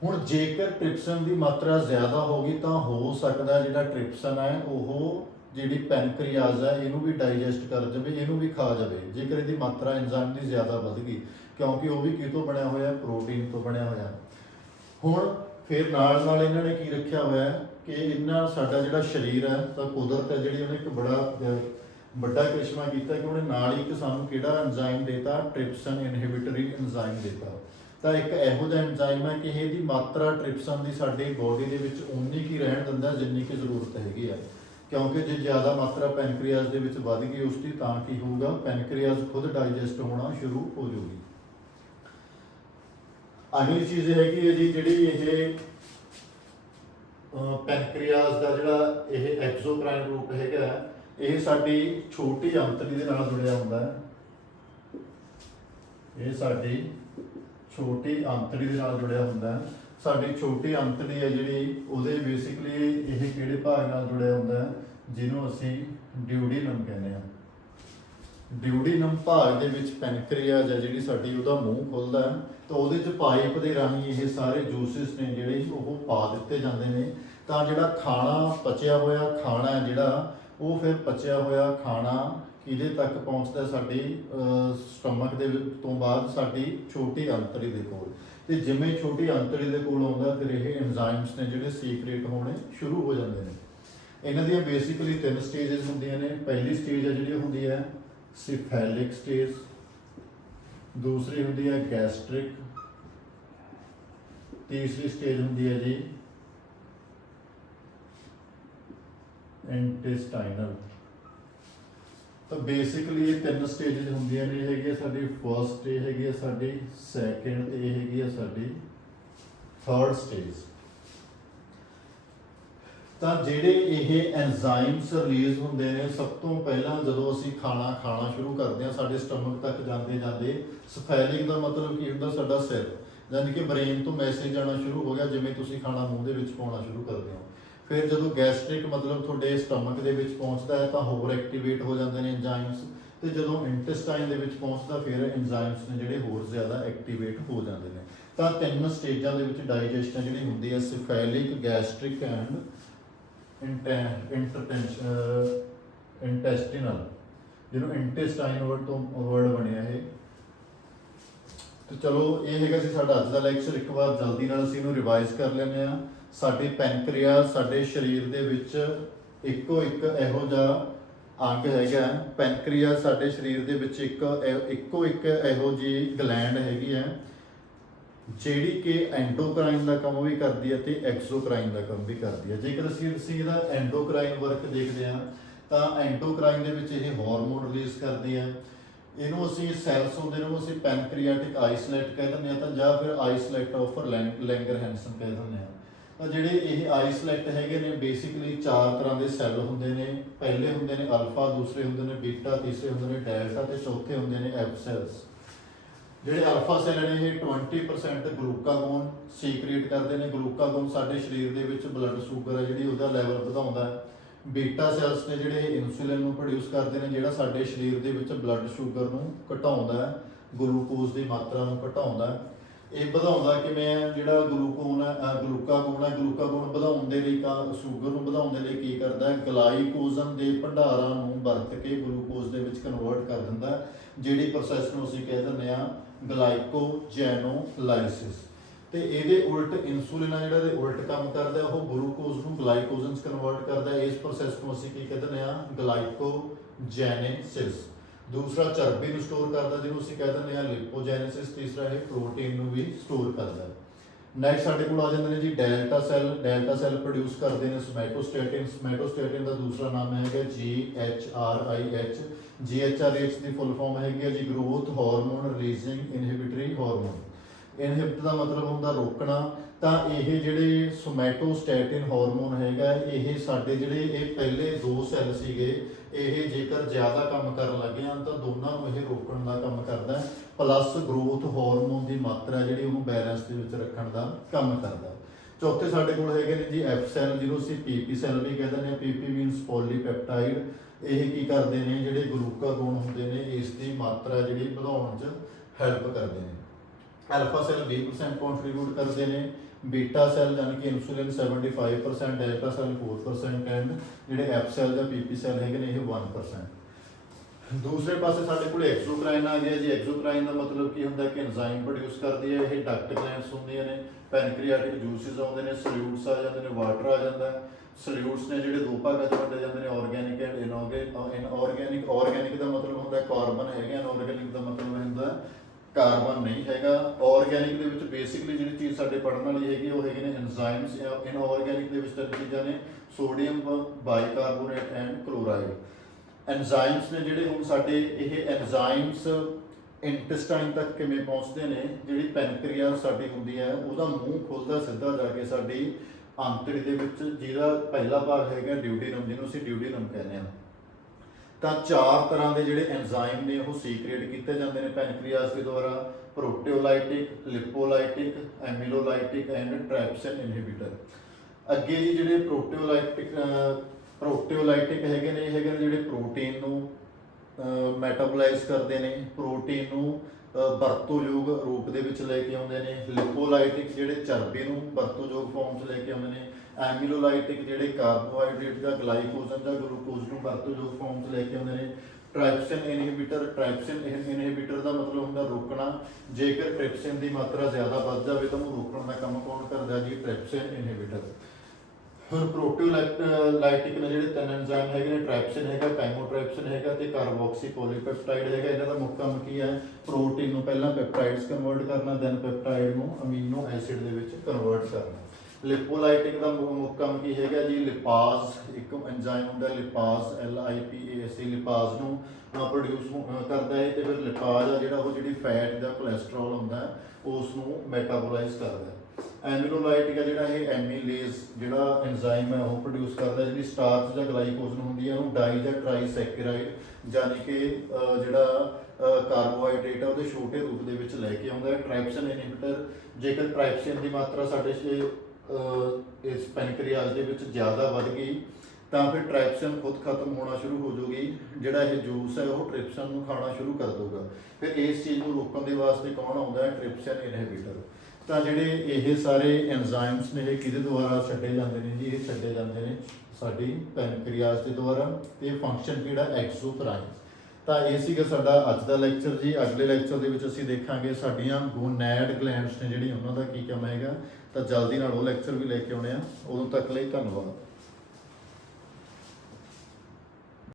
ਹੁਣ ਜੇਕਰ ਟ੍ਰਿਪਸਨ ਦੀ ਮਾਤਰਾ ਜ਼ਿਆਦਾ ਹੋ ਗਈ ਤਾਂ ਹੋ ਸਕਦਾ ਜਿਹੜਾ ਟ੍ਰਿਪਸਨ ਹੈ ਉਹ ਜਿਹੜੀ ਪੈਨਕ੍ਰੀਆਸ ਹੈ ਇਹਨੂੰ ਵੀ ਡਾਈਜੈਸਟ ਕਰ ਜਾਵੇ, ਇਹਨੂੰ ਵੀ ਖਾ ਜਾਵੇ, ਜੇਕਰ ਇਹਦੀ ਮਾਤਰਾ ਐਂਜ਼ਾਈਮ ਦੀ ਜ਼ਿਆਦਾ ਵੱਧ ਗਈ, ਕਿਉਂਕਿ ਉਹ ਵੀ ਕਿਤੋਂ ਬਣਿਆ ਹੋਇਆ, ਪ੍ਰੋਟੀਨ ਤੋਂ ਬਣਿਆ ਹੋਇਆ। ਹੁਣ ਫਿਰ ਨਾਲ ਨਾਲ ਇਹਨਾਂ ਨੇ ਕੀ ਰੱਖਿਆ ਹੋਇਆ ਕਿ ਇਹਨਾਂ ਸਾਡਾ ਜਿਹੜਾ ਸਰੀਰ ਹੈ, ਤਾਂ ਕੁਦਰਤ ਹੈ ਜਿਹੜੀ, ਉਹਨੇ ਇੱਕ ਬੜਾ ਵੱਡਾ ਕ੍ਰਿਸ਼ਮਾ ਕੀਤਾ ਕਿ ਉਹਨੇ ਨਾਲ ਹੀ ਇੱਕ ਸਾਨੂੰ ਕਿਹੜਾ ਐਂਜ਼ਾਈਮ ਦੇਤਾ, ਟ੍ਰਿਪਸਨ ਇਨਹਿਬਿਟਰੀ ਐਂਜ਼ਾਈਮ ਦੇਤਾ। ਤਾਂ ਇੱਕ ਇਹੋ ਜਿਹਾ ਐਂਜ਼ਾਈਮ ਹੈ ਕਿ ਇਹਦੀ ਮਾਤਰਾ ਟ੍ਰਿਪਸਨ ਦੀ ਸਾਡੀ ਬੋਡੀ ਦੇ ਵਿੱਚ ਉਨੀ ਕੀ ਰਹਿਣ ਦਿੰਦਾ ਜਿੰਨੀ ਕੀ ਜ਼ਰੂਰਤ ਹੈਗੀ ਆ, ਕਿਉਂਕਿ ਜੇ ਜ਼ਿਆਦਾ ਮਾਤਰਾ ਪੈਨਕ੍ਰੀਆਸ ਦੇ ਵਿੱਚ ਵੱਧ ਗਈ ਉਸ ਦੀ, ਤਾਂ ਕੀ ਹੋਊਗਾ, ਪੈਨਕ੍ਰੀਆਸ ਖੁਦ ਡਾਈਜੈਸਟ ਹੋਣਾ ਸ਼ੁਰੂ ਹੋ ਜਾਊਗੀ। ਅਗਲੀ ਚੀਜ਼ ਹੈਗੀ ਹੈ ਜੀ, ਜਿਹੜੀ ਇਹ ਪੈਨਕ੍ਰੀਆਸ ਦਾ ਜਿਹੜਾ ਇਹ ਐਕਸੋਕ੍ਰਾਈਨ ਰੂਪ ਹੈਗਾ, ਇਹ ਸਾਡੀ ਛੋਟੀ ਅੰਤੜੀ ਦੇ ਨਾਲ ਜੁੜਿਆ ਹੁੰਦਾ ਹੈ। ਇਹ ਸਾਡੀ ਛੋਟੀ ਅੰਤੜੀ ਦੇ ਨਾਲ ਜੁੜਿਆ ਹੁੰਦਾ ਹੈ। ਸਾਡੀ ਛੋਟੀ ਅੰਤੜੀ ਹੈ ਜਿਹੜੀ, ਉਹਦੇ ਬੇਸਿਕਲੀ ਇਹ ਕਿਹੜੇ ਭਾਗ ਨਾਲ ਜੁੜਿਆ ਹੁੰਦਾ ਹੈ, ਜਿਹਨੂੰ ਅਸੀਂ ਡਿਊਡੀਨਮ ਕਹਿੰਦੇ ਹਾਂ। ਡਿਊਡੀਨਮ ਭਾਗ ਦੇ ਵਿੱਚ ਪੈਨਕ੍ਰੀਆਸ ਹੈ ਜਿਹੜੀ ਸਾਡੀ, ਉਹਦਾ ਮੂੰਹ ਖੁੱਲਦਾ ਹੈ, ਤਾਂ ਉਹਦੇ 'ਚ ਪਾਈਪ ਦੇ ਰਾਹੀਂ ਇਹ ਸਾਰੇ ਜੂਸਿਸ ਨੇ ਜਿਹੜੇ ਉਹ ਪਾ ਦਿੱਤੇ ਜਾਂਦੇ ਨੇ, ਤਾਂ ਜਿਹੜਾ ਖਾਣਾ ਪਚਿਆ ਹੋਇਆ ਖਾਣਾ ਹੈ ਜਿਹੜਾ, ਉਹ ਫਿਰ ਪਚਿਆ ਹੋਇਆ ਖਾਣਾ ਕਿਹਦੇ ਤੱਕ ਪਹੁੰਚਦਾ, ਸਾਡੀ ਸਟਮਕ ਦੇ ਤੋਂ ਬਾਅਦ ਸਾਡੀ ਛੋਟੀ ਅੰਤੜੀ ਦੇ ਕੋਲ। ਤੇ ਜਿਵੇਂ ਛੋਟੀ ਅੰਤੜੀ ਦੇ ਕੋਲ ਆਉਂਦਾ, ਫਿਰ ਇਹ ਐਂਜ਼ਾਈਮਸ ਨੇ ਜਿਹੜੇ ਸੀਕ੍ਰੇਟ ਹੋਣੇ ਸ਼ੁਰੂ ਹੋ ਜਾਂਦੇ ਨੇ। ਇਹਨਾਂ ਦੀਆਂ ਬੇਸਿਕਲੀ 3 ਸਟੇਜਸ ਹੁੰਦੀਆਂ ਨੇ। ਪਹਿਲੀ ਸਟੇਜ ਹੈ ਜਿਹੜੀ ਹੁੰਦੀ ਹੈ ਸਿਫੈਲਿਕ ਸਟੇਜ, ਦੂਸਰੀ ਹੁੰਦੀ ਹੈ ਗੈਸਟ੍ਰਿਕ, ਤੀਸਰੀ ਸਟੇਜ ਹੁੰਦੀ ਹੈ ਜੀ ਇੰਟੈਸਟਾਈਨਲ। ਤਾਂ ਬੇਸਿਕਲੀ ਇਹ 3 ਸਟੇਜਸ ਹੁੰਦੀਆਂ ਨੇ। ਇਹ ਹੈਗੀ ਹੈ ਸਾਡੀ ਫਰਸਟ ਸਟੇਜ, ਹੈਗੀ ਹੈ ਸਾਡੀ ਸੈਕਿੰਡ, ਤੇ ਇਹ ਹੈਗੀ ਹੈ ਸਾਡੀ ਥਰਡ ਸਟੇਜ। ਤਾਂ ਜਿਹੜੇ ਇਹ ਐਂਜ਼ਾਈਮਸ ਰਿਲੀਜ਼ ਹੁੰਦੇ ਨੇ, ਸਭ ਤੋਂ ਪਹਿਲਾਂ ਜਦੋਂ ਅਸੀਂ ਖਾਣਾ ਸ਼ੁਰੂ ਕਰਦੇ ਹਾਂ, ਸਾਡੇ ਸਟਮਕ ਤੱਕ ਜਾਂਦੇ ਜਾਂਦੇ, ਸਫੈਲਿਕ ਦਾ ਮਤਲਬ ਕੀ ਹੁੰਦਾ, ਸਾਡਾ ਸਿਰ, ਯਾਨੀ ਕਿ ਬ੍ਰੇਨ ਤੋਂ ਮੈਸੇਜ ਆਉਣਾ ਸ਼ੁਰੂ ਹੋ ਗਿਆ, ਜਿਵੇਂ ਤੁਸੀਂ ਖਾਣਾ ਮੂੰਹ ਦੇ ਵਿੱਚ ਪਾਉਣਾ ਸ਼ੁਰੂ ਕਰਦੇ ਹੋ। ਫਿਰ ਜਦੋਂ ਗੈਸਟ੍ਰਿਕ ਮਤਲਬ ਤੁਹਾਡੇ ਸਟਮਕ ਦੇ ਵਿੱਚ ਪਹੁੰਚਦਾ ਹੈ, ਤਾਂ ਹੋਰ ਐਕਟੀਵੇਟ ਹੋ ਜਾਂਦੇ ਨੇ ਐਂਜ਼ਾਈਮਸ, ਤੇ ਜਦੋਂ ਇੰਟੈਸਟਾਈਨ ਦੇ ਵਿੱਚ ਪਹੁੰਚਦਾ, ਫਿਰ ਐਂਜ਼ਾਈਮਸ ਨੇ ਜਿਹੜੇ ਹੋਰ ਜ਼ਿਆਦਾ ਐਕਟੀਵੇਟ ਹੋ ਜਾਂਦੇ ਨੇ। ਤਾਂ 3 ਸਟੇਜਾਂ ਦੇ ਵਿੱਚ ਡਾਈਜੈਸ਼ਨ ਜਿਹੜੀ ਹੁੰਦੀ ਹੈ, ਸਿਫੈਲਿਕ, ਗੈਸਟ੍ਰਿਕ ਐਂਡ ਇੰਟੈਸਟੀਨਲ, ਜਿਹਨੂੰ ਇੰਟੈਸਟਾਈਨ ਵਰਡ ਤੋਂ ਵਰਡ ਬਣਿਆ ਇਹ। ਤੇ ਚਲੋ ਇਹ ਹੈਗਾ ਸੀ ਸਾਡਾ ਅੱਜ ਦਾ ਲੈਕਚਰ। ਇੱਕ ਵਾਰ ਜਲਦੀ ਨਾਲ ਅਸੀਂ ਇਹਨੂੰ ਰਿਵਾਈਜ਼ ਕਰ ਲੈਂਦੇ ਹਾਂ। ਸਾਡੇ ਪੈਨਕ੍ਰੀਆਸ ਸਾਡੇ ਸਰੀਰ ਦੇ ਵਿੱਚ ਇੱਕੋ ਇੱਕ ਇਹੋ ਜਿਹਾ ਅੰਗ ਹੈਗਾ। ਪੈਨਕ੍ਰੀਆਸ ਸਾਡੇ ਸਰੀਰ ਦੇ ਵਿੱਚ ਇੱਕੋ ਇੱਕ ਇਹੋ ਜਿਹੀ ਗਲੈਂਡ ਹੈਗੀ ਹੈ ਜਿਹੜੀ ਕਿ ਐਂਡੋਕਰਾਈਨ ਦਾ ਕੰਮ ਵੀ ਕਰਦੀ ਹੈ ਤੇ ਐਕਸੋਕਰਾਈਨ ਦਾ ਕੰਮ ਵੀ ਕਰਦੀ ਹੈ। ਜੇਕਰ ਅਸੀਂ ਇਹਦਾ ਐਂਡੋਕਰਾਈਨ ਵਰਕ ਦੇਖਦੇ ਹਾਂ, ਤਾਂ ਐਂਡੋਕਰਾਈਨ ਦੇ ਵਿੱਚ ਇਹ ਹਾਰਮੋਨ ਰਿਲੀਜ਼ ਕਰਦੀ ਹੈ। ਇਹਨੂੰ ਅਸੀਂ ਸੈਲਸ ਹੁੰਦੇ ਨੂੰ ਅਸੀਂ ਪੈਨਕ੍ਰੀਆਟਿਕ ਆਈਸਲੈਟ ਕਹਿ ਦਿੰਦੇ ਹਾਂ, ਤਾਂ ਜਾਂ ਫਿਰ ਆਈਸਲੈਟ ਆਫ ਲੈਂਗਰਹੈਂਸਨ ਕਹਿ ਦਿੰਦੇ ਹਾਂ। ਤਾਂ ਜਿਹੜੇ ਇਹ ਆਈਸਲੈਟ ਹੈਗੇ ਨੇ, ਬੇਸਿਕਲੀ 4 ਤਰ੍ਹਾਂ ਦੇ ਸੈੱਲ ਹੁੰਦੇ ਨੇ। ਪਹਿਲੇ ਹੁੰਦੇ ਨੇ ਅਲਫਾ, ਦੂਸਰੇ ਹੁੰਦੇ ਨੇ ਬੀਟਾ, ਤੀਸਰੇ ਹੁੰਦੇ ਨੇ ਡੈਲਟਾ, ਤੇ ਚੌਥੇ ਹੁੰਦੇ ਨੇ ਐਫ ਸੈਲਸ। ਜਿਹੜੇ ਅਲਫਾ ਸੈੱਲ ਨੇ ਇਹ 20% ਗਲੂਕਾਗੋਨ ਸੀਕ੍ਰੀਟ ਕਰਦੇ ਨੇ। ਗਲੂਕਾਗੋਨ ਸਾਡੇ ਸਰੀਰ ਦੇ ਵਿੱਚ ਬਲੱਡ ਸ਼ੂਗਰ ਹੈ ਜਿਹੜੀ ਉਹਦਾ ਲੈਵਲ ਵਧਾਉਂਦਾ ਹੈ। ਬੀਟਾ ਸੈਲਸ ਨੇ ਜਿਹੜੇ ਇਨਸੂਲਿਨ ਨੂੰ ਪ੍ਰੋਡਿਊਸ ਕਰਦੇ ਨੇ, ਜਿਹੜਾ ਸਾਡੇ ਸਰੀਰ ਦੇ ਵਿੱਚ ਬਲੱਡ ਸ਼ੂਗਰ ਨੂੰ ਘਟਾਉਂਦਾ ਹੈ, ਗਲੂਕੋਜ਼ ਦੀ ਮਾਤਰਾ ਨੂੰ ਘਟਾਉਂਦਾ ਹੈ। ਇਹ ਵਧਾਉਂਦਾ ਕਿਵੇਂ ਹੈ, ਜਿਹੜਾ ਗਲੂਕਾਗੋਨ ਗਲੂਕਾਗੋਨ ਵਧਾਉਣ ਦੇ ਲਈ, ਸ਼ੂਗਰ ਨੂੰ ਵਧਾਉਣ ਦੇ ਲਈ ਕੀ ਕਰਦਾ ਹੈ, ਗਲਾਈਕੋਜਨ ਦੇ ਭੰਡਾਰਾਂ ਨੂੰ ਵਰਤ ਕੇ ਗਲੂਕੋਜ਼ ਦੇ ਵਿੱਚ ਕਨਵਰਟ ਕਰ ਦਿੰਦਾ ਹੈ, ਜਿਹੜੀ ਪ੍ਰੋਸੈਸ ਨੂੰ ਅਸੀਂ ਕਹਿ ਦਿੰਦੇ ਹਾਂ ਗਲਾਈਕੋਜੈਨੋਲਾਈਸਿਸ। ਤੇ ਇਹਦੇ ਉਲਟ ਇਨਸੂਲਿਨ ਆ ਜਿਹੜਾ ਇਹਦੇ ਉਲਟ ਕੰਮ ਕਰਦਾ, ਉਹ ਗਲੂਕੋਜ਼ ਨੂੰ ਗਲਾਈਕੋਜਨ 'ਚ ਕਨਵਰਟ ਕਰਦਾ। ਇਸ ਪ੍ਰੋਸੈਸ ਨੂੰ ਅਸੀਂ ਕੀ ਕਹਿ ਦਿੰਦੇ ਹਾਂ, ਗਲਾਈਕੋਜੈਨੇਸਿਸ। ਦੂਸਰਾ ਚਰਬੀ ਨੂੰ ਸਟੋਰ ਕਰਦਾ, ਜਿਹਨੂੰ ਅਸੀਂ ਕਹਿ ਦਿੰਦੇ ਹਾਂ ਲਿਪੋਜੈਨੇਸਿਸ। ਤੀਸਰਾ ਇਹ ਪ੍ਰੋਟੀਨ ਨੂੰ ਵੀ ਸਟੋਰ ਕਰਦਾ। ਨੈਕਸਟ ਸਾਡੇ ਕੋਲ ਆ ਜਾਂਦੇ ਨੇ ਜੀ delta cell. Delta cell produce ਕਰਦੇ ਨੇ ਸਮੈਟੋਸਟੈਟਿਨ। ਸਮੈਟੋਸਟੈਟਿਨ ਦਾ ਦੂਸਰਾ ਨਾਮ ਹੈਗਾ GHRIH। GHRH ਦੀ ਫੁੱਲ ਫਾਰਮ ਹੈਗੀ ਹੈ ਜੀ growth hormone releasing inhibitory hormone. ਇਨਹਿਬਿਟ ਦਾ ਮਤਲਬ ਹੁੰਦਾ ਰੋਕਣਾ। ਤਾਂ ਇਹ ਜਿਹੜੇ ਸੋਮੈਟੋਸਟੈਟਿਨ ਹਾਰਮੋਨ ਹੈਗਾ, ਇਹ ਸਾਡੇ ਜਿਹੜੇ ਇਹ ਪਹਿਲੇ ਦੋ ਸੈੱਲ ਸੀਗੇ, ਇਹ ਜੇਕਰ ਜ਼ਿਆਦਾ ਕੰਮ ਕਰਨ ਲੱਗੇ ਹਨ ਤਾਂ ਦੋਨਾਂ ਨੂੰ ਇਹ ਰੋਕਣ ਦਾ ਕੰਮ ਕਰਦਾ ਹੈ, ਪਲੱਸ ਗਰੋਥ ਹਾਰਮੋਨ ਦੀ ਮਾਤਰਾ ਜਿਹੜੀ ਉਹਨੂੰ ਬੈਲੈਂਸ ਦੇ ਵਿੱਚ ਰੱਖਣ ਦਾ ਕੰਮ ਕਰਦਾ। ਚੌਥੇ ਸਾਡੇ ਕੋਲ ਹੈਗੇ ਨੇ ਜੀ ਐਫ ਸੈੱਲ, ਜਿਹਨੂੰ ਅਸੀਂ ਪੀਪੀ ਸੈੱਲ ਵੀ ਕਹਿੰਦੇ ਨੇ। PP means polypeptide. ਇਹ ਕੀ ਕਰਦੇ ਨੇ, ਜਿਹੜੇ ਗਲੂਕਾਗੋਨ ਹੁੰਦੇ ਨੇ ਇਸ ਦੀ ਮਾਤਰਾ ਜਿਹੜੀ ਵਧਾਉਣ 'ਚ ਹੈਲਪ ਕਰਦੇ ਨੇ। ਅਲਫਾ ਸੈੱਲ 20% ਕੰਟਰੀਬਿਊਟ ਕਰਦੇ ਨੇ। ਬੀਟਾ ਸੈੱਲ ਯਾਨੀ ਕਿ ਇਨਸੂਲਿਨ 75%, ਡੈਲਟਾ ਸੈੱਲ 4% ਐਂਡ ਜਿਹੜੇ ਐਫ ਸੈੱਲ ਜਾਂ ਪੀਪੀ ਸੈੱਲ ਹੈਗੇ ਨੇ ਇਹ 1%। ਦੂਸਰੇ ਪਾਸੇ ਸਾਡੇ ਕੋਲ ਐਕਸੋਕਰਾਈਨ ਆ ਗਿਆ ਜੀ। ਐਕਸੋਕਰਾਈਨ ਦਾ ਮਤਲਬ ਕੀ ਹੁੰਦਾ ਕਿ ਐਂਜ਼ਾਈਮ ਪ੍ਰੋਡਿਊਸ ਕਰਦੀ ਹੈ। ਇਹ ਡਕਟ ਗਲੈਂਡਸ ਹੁੰਦੀਆਂ ਨੇ, ਪੈਨਕ੍ਰੀਆਟਿਕ ਜੂਸਿਸ ਆਉਂਦੇ ਨੇ, ਸੋਲਿਊਟਸ ਆ ਜਾਂਦੇ ਨੇ, ਵਾਟਰ ਆ ਜਾਂਦਾ ਹੈ। ਸੋਲਿਊਟਸ ਨੇ ਜਿਹੜੇ ਦੋ ਭਾਗਾਂ 'ਚ ਵੰਡੇ ਜਾਂਦੇ ਨੇ, ਆਰਗੈਨਿਕ ਐਂਡ ਇਨਆਰਗੈਨਿਕ। ਆਰਗੈਨਿਕ ਦਾ ਮਤਲਬ ਹੁੰਦਾ ਕਾਰਬਨ ਹੈਗਾ, ਇਨਆਰਗੈਨਿਕ ਦਾ ਮਤਲਬ ਹੁੰਦਾ ਕਾਰਬਨ ਨਹੀਂ ਹੈਗਾ। ਆਰਗੈਨਿਕ ਦੇ ਵਿੱਚ ਬੇਸਿਕਲੀ ਜਿਹੜੀ ਚੀਜ਼ ਸਾਡੇ ਪੜ੍ਹਨ ਵਾਲੀ ਹੈਗੀ ਉਹ ਹੈਗੇ ਨੇ ਐਂਜ਼ਾਈਮਸ। ਇਨਆਰਗੈਨਿਕ ਦੇ ਵਿੱਚ ਤਿੰਨ ਚੀਜ਼ਾਂ ਨੇ, sodium bicarbonate and chloride. Enzymes ਨੇ ਜਿਹੜੇ ਹੁਣ ਸਾਡੇ, ਇਹ ਐਂਜ਼ਾਈਮਸ ਇੰਟੈਸਟਾਈਨ ਤੱਕ ਕਿਵੇਂ ਪਹੁੰਚਦੇ ਨੇ, ਜਿਹੜੀ ਪੈਨਕ੍ਰੀਆਸ ਸਾਡੀ ਹੁੰਦੀ ਹੈ ਉਹਦਾ ਮੂੰਹ ਖੁੱਲਦਾ ਸਿੱਧਾ ਜਾ ਕੇ ਸਾਡੀ ਆਂਤੜੀ ਦੇ ਵਿੱਚ, ਜਿਹਦਾ ਪਹਿਲਾ ਭਾਗ ਹੈਗਾ ਡਿਊਡੀਨਮ, ਜਿਹਨੂੰ ਅਸੀਂ ਡਿਊਡੀਨਮ ਕਹਿੰਦੇ ਹਾਂ। ਤਾਂ ਚਾਰ ਤਰ੍ਹਾਂ ਦੇ ਜਿਹੜੇ ਐਂਜ਼ਾਈਮ ਨੇ ਉਹ ਸੀਕ੍ਰੇਟ ਕੀਤੇ ਜਾਂਦੇ ਨੇ ਪੈਨਕ੍ਰੀਆਸ ਦੇ ਦੁਆਰਾ: ਪ੍ਰੋਟੀਓਲਾਈਟਿਕ, ਲਿਪੋਲਾਈਟਿਕ, ਐਮਿਲੋਲਾਈਟਿਕ ਐਂਡ ਟ੍ਰੈਪਸਿਨ ਇਨਹਿਬਿਟਰ। ਅੱਗੇ ਜੀ ਜਿਹੜੇ ਪ੍ਰੋਟੀਓਲਾਈਟਿਕ ਹੈਗੇ ਨੇ, ਇਹ ਹੈਗੇ ਨੇ ਜਿਹੜੇ ਪ੍ਰੋਟੀਨ ਨੂੰ ਮੈਟਾਬੋਲਾਈਜ਼ ਕਰਦੇ ਨੇ, ਪ੍ਰੋਟੀਨ ਨੂੰ ਵਰਤੋਯੋਗ ਰੂਪ ਦੇ ਵਿੱਚ ਲੈ ਕੇ ਆਉਂਦੇ ਨੇ। ਲਿਪੋਲਾਈਟਿਕ ਜਿਹੜੇ ਚਰਬੀ ਨੂੰ ਵਰਤੋਯੋਗ ਫਾਰਮ 'ਚ ਲੈ ਕੇ ਆਉਂਦੇ ਨੇ। ਐਮਿਲੋਲਾਈਟਿਕ ਜਿਹੜੇ ਕਾਰਬੋਹਾਈਡਰੇਟ ਜਾਂ ਗਲਾਈਕੋਜਨ ਜਾਂ ਗਲੂਕੋਜ਼ ਨੂੰ ਵਰਤੋਯੋਗ ਫਾਰਮ 'ਚ ਲੈ ਕੇ ਆਉਂਦੇ ਨੇ। ਟ੍ਰਾਈਪਸਿਨ ਇਨਹਿਬਿਟਰ। ਟ੍ਰਾਈਪਸਿਨ ਇਨਹਿਬਿਟਰ ਦਾ ਮਤਲਬ ਹੁੰਦਾ ਰੋਕਣਾ। ਜੇਕਰ ਟ੍ਰਿਪਸਿਨ ਦੀ ਮਾਤਰਾ ਜ਼ਿਆਦਾ ਵੱਧ ਜਾਵੇ ਤਾਂ ਉਹਨੂੰ ਰੋਕਣ ਦਾ ਕੰਮ ਕੌਣ ਕਰਦਾ ਜੀ? ਟ੍ਰਿਪਸਿਨ ਇਨਹਿਬਿਟਰ। ਹੁਣ ਪ੍ਰੋਟੀਓਲਾਈਟਿਕ ਨੇ ਜਿਹੜੇ ਤਿੰਨ ਐਂਜ਼ਾਈਮ ਹੈਗੇ ਨੇ, ਟ੍ਰਾਈਪਸਿਨ ਹੈਗਾ, ਪੈਮੋਟ੍ਰਾਈਪਸਿਨ ਹੈਗਾ ਤੇ ਕਾਰਬੋਕਸੀ ਪੋਲੀਪੈਪਟਾਈਡ ਹੈਗਾ। ਇਹਨਾਂ ਦਾ ਮੁੱਖ ਕੰਮ ਕੀ ਹੈ? ਪ੍ਰੋਟੀਨ ਨੂੰ ਪਹਿਲਾਂ ਪੈਪਟਾਈਡਸ ਕਨਵਰਟ ਕਰਨਾ, ਦੈਨ ਪੈਪਟਾਈਡ ਨੂੰ ਅਮੀਨੋ ਐਸਿਡ ਦੇ ਵਿੱਚ ਕਨਵਰਟ ਕਰਨਾ। ਲਿਪੋਲਾਈਟਿਕ ਦਾ ਮੁੱਖ ਕੰਮ ਕੀ ਹੈਗਾ ਜੀ? ਲਿਪਾਜ਼ ਇੱਕ ਐਂਜ਼ਾਈਮ ਹੁੰਦਾ ਲਿਪਾਜ਼, LIPAZ, ਲਿਪਾਜ਼ ਨੂੰ ਪ੍ਰੋਡਿਊਸ ਕਰਦਾ ਹੈ। ਤੇ ਫਿਰ ਲਿਪਾਜ਼ ਆ ਜਿਹੜਾ, ਉਹ ਜਿਹੜੀ ਫੈਟ ਦਾ ਕੋਲੇਸਟ੍ਰੋਲ ਹੁੰਦਾ ਉਸ ਨੂੰ ਮੈਟਾਬੋਲਾਈਜ਼ ਕਰਦਾ ਹੈ। ਐਮਿਲੋਲਾਈਟਿਕ ਆ ਜਿਹੜਾ, ਇਹ ਐਮੀਲੇਜ਼ ਜਿਹੜਾ ਐਂਜ਼ਾਈਮ ਹੈ ਉਹ ਪ੍ਰੋਡਿਊਸ ਕਰਦਾ, ਜਿਹੜੀ ਸਟਾਰਚ ਜਾਂ ਗਲਾਈਕੋਜਨ ਹੁੰਦੀ ਹੈ ਉਹਨੂੰ ਡਾਈ ਜਾਂ ਟ੍ਰਾਈਸੈਕਰਾਈਡ ਯਾਨੀ ਕਿ ਜਿਹੜਾ ਕਾਰਬੋਹਾਈਡਰੇਟ ਆ ਉਹਦੇ ਛੋਟੇ ਰੂਪ ਦੇ ਵਿੱਚ ਲੈ ਕੇ ਆਉਂਦਾ ਹੈ। ਟ੍ਰਾਈਪਸਿਨ ਇਨਹਿਬਿਟਰ, ਜੇਕਰ ਟ੍ਰਾਈਪਸਿਨ ਦੀ ਮਾਤਰਾ ਸਾਡੇ ਇਸ ਪੈਨਕ੍ਰੀਆਸ ਦੇ ਵਿੱਚ ਜ਼ਿਆਦਾ ਵੱਧ ਗਈ ਤਾਂ ਫਿਰ ਟ੍ਰਾਈਪਸਿਨ ਖੁਦ ਖਤਮ ਹੋਣਾ ਸ਼ੁਰੂ ਹੋ ਜਾਊਗੀ। ਜਿਹੜਾ ਇਹ ਜੂਸ ਹੈ ਉਹ ਟ੍ਰਿਪਸਿਨ ਨੂੰ ਖਾਣਾ ਸ਼ੁਰੂ ਕਰ ਦਊਗਾ। ਫਿਰ ਇਸ ਚੀਜ਼ ਨੂੰ ਰੋਕਣ ਦੇ ਵਾਸਤੇ ਕੌਣ ਆਉਂਦਾ ਹੈ? ਟ੍ਰਿਪਸਿਨ ਇਨਹਿਬਿਟਰ। ਤਾਂ ਜਿਹੜੇ ਇਹ ਸਾਰੇ ਐਂਜ਼ਾਈਮਸ ਨੇ ਇਹ ਕਿਹਦੇ ਦੁਆਰਾ ਛੱਡੇ ਜਾਂਦੇ ਨੇ ਜੀ? ਇਹ ਛੱਡੇ ਜਾਂਦੇ ਨੇ ਸਾਡੀ ਪੈਨਕ੍ਰੀਆਸ ਦੇ ਦੁਆਰਾ। ਤੇ ਫੰਕਸ਼ਨ ਕਿਹੜਾ? ਐਕਸੋਕਰਾਈਨ। ਤਾਂ ਇਹ ਸੀਗਾ ਸਾਡਾ ਅੱਜ ਦਾ ਲੈਕਚਰ ਜੀ। ਅਗਲੇ ਲੈਕਚਰ ਦੇ ਵਿੱਚ ਅਸੀਂ ਦੇਖਾਂਗੇ ਸਾਡੀਆਂ ਗੋਨੈਡ ਗਲੈਂਡਸ ਨੇ ਜਿਹੜੀ, ਉਹਨਾਂ ਦਾ ਕੀ ਕੰਮ ਹੈਗਾ। ਤਾਂ ਜਲਦੀ ਨਾਲ ਉਹ ਲੈਕਚਰ ਵੀ ਲੈ ਕੇ ਆਉਣੇ ਆ। ਉਦੋਂ ਤੱਕ ਲਈ ਧੰਨਵਾਦ।